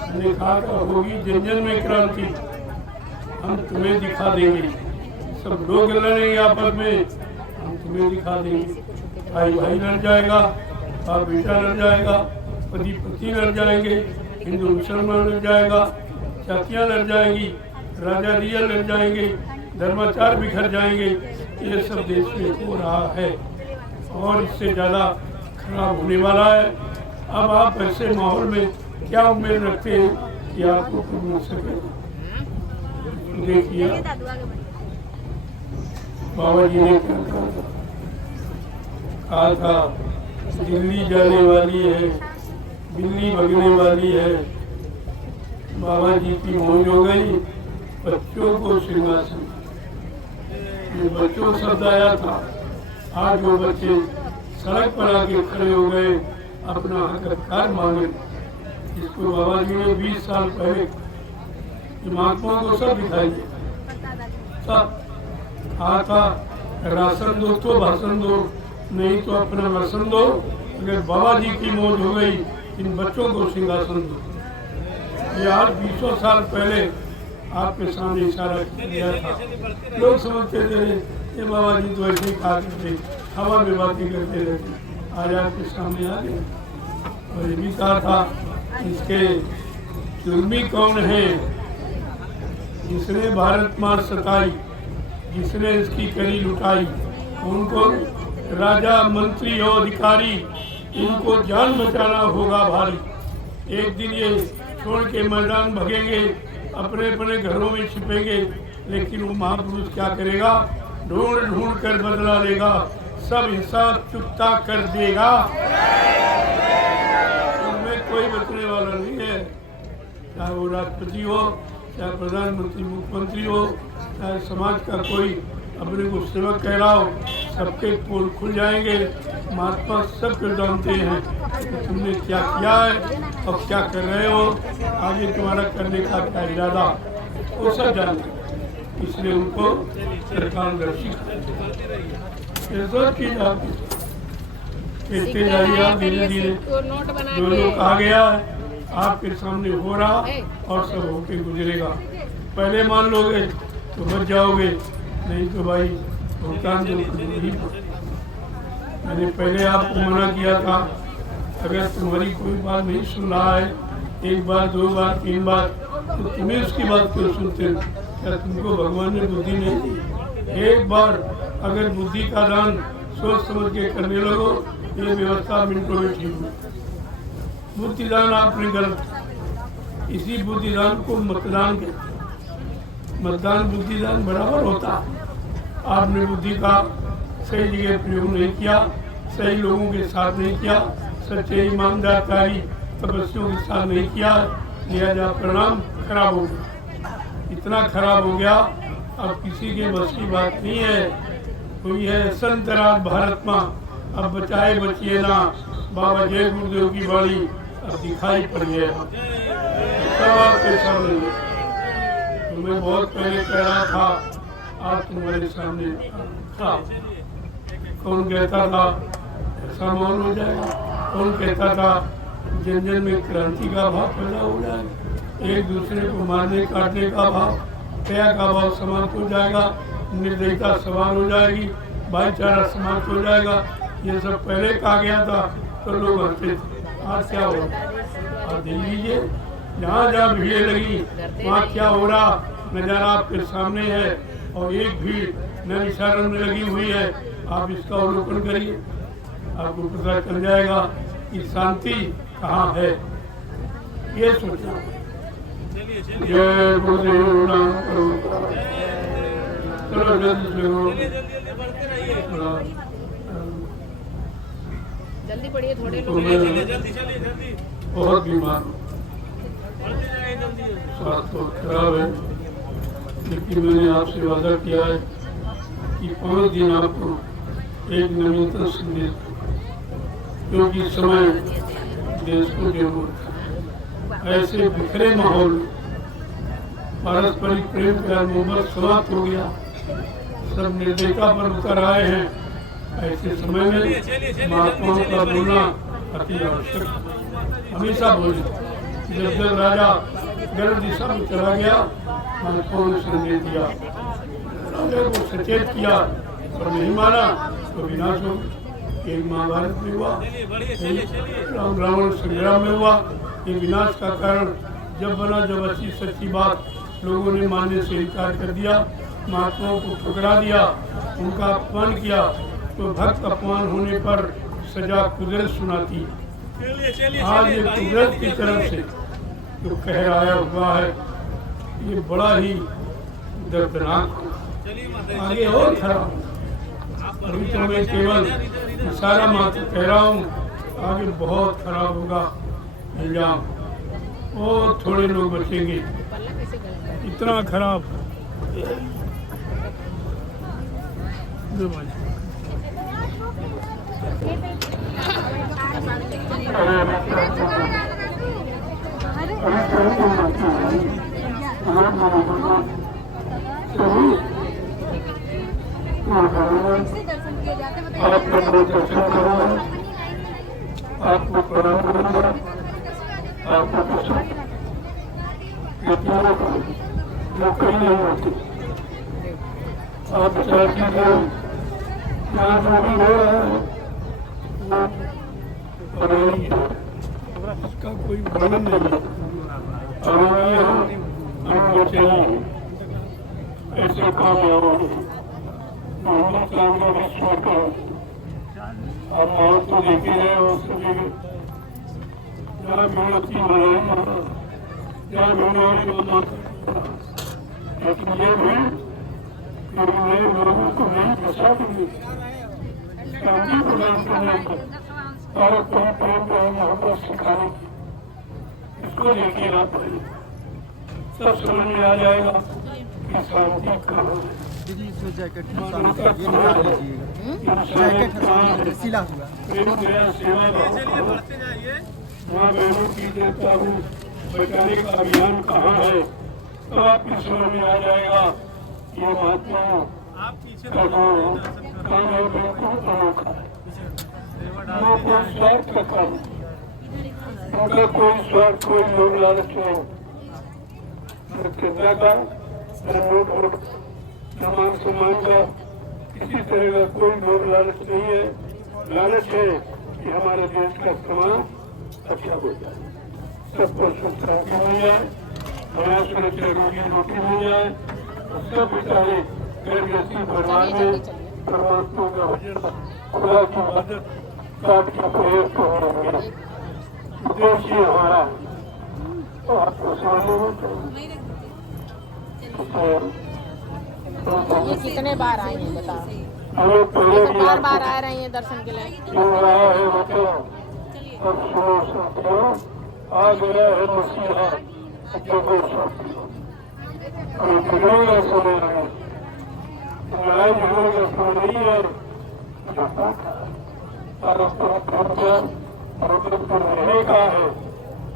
मैंने कहा था होगी जन जन में क्रांति, हम तुम्हें दिखा देंगे, सब लोग लड़ेंगे आपस में, हम तुम्हें दिखा देंगे। भाई भाई लड़ जाएगा, बाप बेटा लड़ जाएगा, पति पत्नी लड़ जाएंगे, हिंदू मुसलमान लड़ जाएगा, जातियाँ लड़ जाएंगी, राजा रिया लड़ जाएंगे, धर्माचार बिखर जाएंगे। ये सब देश में हो रहा है और इससे ज़्यादा खराब होने वाला है। अब आप ऐसे माहौल में क्या उम्मीद रखते हैं कि आपको कुछ मिल सके? देखिए बाबा जी ने क्या कहा था, दिल्ली जाने वाली है, दिल्ली भगने वाली है। बाबा जी की मौज हो गई, बच्चों को सिंहासन, ये बच्चों शब्द आया था, आज वो बच्चे सड़क पर आके खड़े हो गए, अपना हक अधिकार मांगे, जिसको बाबा जी ने 20 साल पहले महात्माओं को सब दिखाई दिया, सब कहा था राशन दो तो भाषण दो, नहीं तो अपना राशन दो। अगर बाबा जी की मौत हो गई, इन बच्चों को सिंहासन दो। ये आज 20 साल पहले आपके सामने इशारा किया था। लोग समझते थे ये बाबा जी तो ऐसे ही कहा करते, हवा में बातें करते रहते। आज आपके सामने आ गए। और ये भी कहा था इसके जुर्मी कौन है, जिसने भारत मार सताई, जिसने इसकी करी लुटाई, उनको राजा मंत्री और अधिकारी, इनको जान बचाना होगा भारी। एक दिन ये छोड़ के मैदान भगेंगे, अपने अपने घरों में छिपेंगे, लेकिन वो महापुरुष क्या करेगा, ढूंढ ढूंढ कर बदला लेगा, सब हिसाब चुकता कर देगा। उनमें कोई बचने वाला नहीं है, चाहे वो राष्ट्रपति हो, चाहे प्रधानमंत्री मुख्यमंत्री हो, चाहे समाज का कोई अपने को सेवक कह रहा हो, सबके पोल खुल जाएंगे। महात्मा सबको जानते हैं कि तुमने क्या किया है और क्या कर रहे हो, आगे तुम्हारा करने का क्या इरादा, वो सब जानते हैं। इसलिए उनको सरकार दर्शी कहते जाइए आप धीरे धीरे। जो लोग कहा गया है आपके सामने हो रहा और सब होके गुजरेगा। पहले मान लोगे तो बच जाओगे, नहीं तो भाई भुगतान जो नहीं। मैंने पहले आपको मना किया था, अगर तुम्हारी कोई बात नहीं सुन रहा है, एक बार, दो बार, तीन बार, तो तुम्हें उसकी बात क्यों सुनते हो? क्या तुमको भगवान ने बुद्धि नहीं दी? एक बार अगर बुद्धि का दान सोच समझ के करने लगो, ये व्यवस्था मिनटों में ठीक हो। बुद्धिदान आपने गलत, इसी बुद्धिदान को मतदान कहते। मतदान बुद्धिदान बराबर होता। आपने बुद्धि का सही जगह प्रयोग नहीं किया, सही लोगों के साथ नहीं किया, सच्चे ईमानदारी तपस्वियों के साथ नहीं किया, लिहाजा परिणाम खराब हो गया। इतना खराब हो गया, अब किसी के बस की बात नहीं है। कोई है संत राज भारत माँ, अब बचाए बचिए ना, बाबा जय गुरुदेव की बाणी अब दिखाई पड़ गया। सब आपके सामने, तुम्हें बहुत पहले कह रहा था, आज तुम्हारे सामने था। कौन कहता था ऐसा माहौल हो जाएगा, कौन कहता था जन जन में क्रांति का भाव पैदा हो जाएगा, एक दूसरे को मारने काटने का भाव, दया का भाव समाप्त हो जाएगा, निर्दयता सवार हो जाएगी, भाईचारा समाप्त हो जाएगा। ये सब पहले कहा गया था तो लोग हंसते थे। आज क्या हो रहा, आप देख लीजिए, जहाँ जहाँ भीड़ लगी वहाँ क्या हो रहा नज़ारा आपके सामने है। और एक भीड़ नैमिषारण्य में लगी हुई है, आप इसका अवलोकन करिए, आपको पता चल जाएगा कि शांति कहाँ है। ये सोचना। जय गुरुदेव नाम करो, चलो जल्दी से हो, जल्दी पढ़िए, थोड़े लोग बहुत बीमार हूँ, स्वास्थ्य बहुत खराब है, लेकिन मैंने आपसे वादा किया है कि 5 दिन आपको एक नवीनतम संदेश, क्योंकि समय देश को जरूरत है। ऐसे बिखरे माहौल, पारस्परिक प्रेम प्यार मोहब्बत समाप्त हो गया, सब निर्दयता पर उतर आए हैं। ऐसे समय में महात्माओं का बोलना अति आवश्यक है। हमेशा बोले। जब जब राजा गलत दिशा में चला गया, महात्माओं ने संदेश दिया, राजा को सचेत किया और नहीं माना तो विनाश हो। एक महाभारत में हुआ, राम रावण संग्राम में हुआ। ये विनाश का कारण जब बना, जब अच्छी सच्ची बात लोगों ने मानने से इनकार कर दिया, महात्माओं को ठुकरा दिया, उनका अपमान किया, तो भक्त अपमान होने पर सजा कुदरत सुनाती है। आज ये कुदरत की तरफ से जो कहर आया हुआ है, ये बड़ा ही दर्दनाक है। आगे और खराब, अभी तो मैं केवल इशारा मात्र कह रहा हूँ, आगे बहुत खराब होगा अंजाम, और थोड़े लोग बचेंगे। इतना खराब आपको दर्शन करो, आपको प्रणाम करूंगा, आपको पसंद जो कहीं नहीं होती। आप चाहती हो यहाँ जो भी हो रहा है बनाई है, इसका कोई वर्णन नहीं। हमारे यहाँ हम बचे नहीं, ऐसे कामयाब हो गए। मोहम्मद साहब का विश्वास करो, अब मौत तो देखी है और सभी जरा मेहनत की बनाई माना, जरा मेहनत की बनाई, लेकिन ये भी नए लोगों को नहीं बचा देंगे। शांति प्रदान करने को और तुम प्रेम प्रेम मोहब्बत सिखाने की, इसको देखिए ना पहले, सब समझ में आ जाएगा कि शांति कहाँ है। दीदी इसमें जैकेट ये निकाल लीजिएगा। जैकेट सिला हुआ मेरा सेवा वहाँ बहनों की देता हूँ, बचाने का अभियान कहाँ है, तो आपकी समझ में आ जाएगा। ये महात्माओं का जो काम है बिल्कुल अनोखा है। वो कोई स्वार्थ का काम, उनका कोई स्वार्थ, कोई लोग लालच नहीं। चिंता का नोट और सम्मान सम्मान का किसी तरह का कोई लोग लालच नहीं है। लालच है कि हमारे देश का समाज अच्छा हो जाए, सबको सुख शांति मिल जाए, हमारे सुरक्षा रोजी रोटी मिल जाए, और सब बेचारे गरीबी परिवार में परमात्मा का भजन, खुदा की मदद काट के प्रयोग तो हो रहा है। उद्देश्य हमारा तो आपको समझने में ये कितने बार आए हैं बताओ? हमें पहले भी बार बार आ रहे हैं दर्शन के लिए। सुन रहा है बच्चों, अब सुनो साथियों, आ गया है मसीहा, जगो साथियों। हमें बिगड़ेगा समय लगे, लड़ाई झगड़े का समय नहीं है, जाता था और पर रहने का है।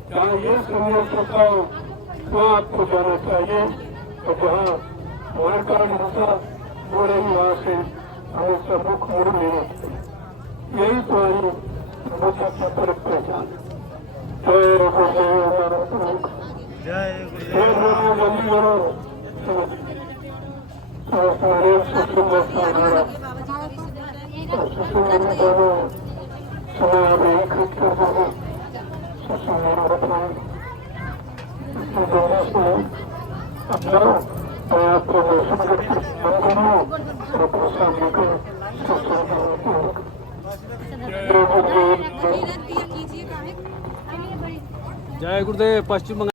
जहाँ ये समय चुका हो वहाँ आपको जाना चाहिए, और जहाँ हमारे कारण हिंसा हो रही वहाँ से हमें सम्मुख मोड़ लेना चाहिए। यही तुम्हारी हमेशा सतर्क पहचान है। जय गुरुदेव हमारा प्रमुख, जय गुरुदेव जल्दी करो, सुंदर सा हमारा सुंदर करो, समय अब यही खर्च कर दोगे, सुंदर बताओ अब जाओ, मैं आपको दर्शन करके और प्रसाद लेकर जय गुरुदेव पश्चिम बंगाल।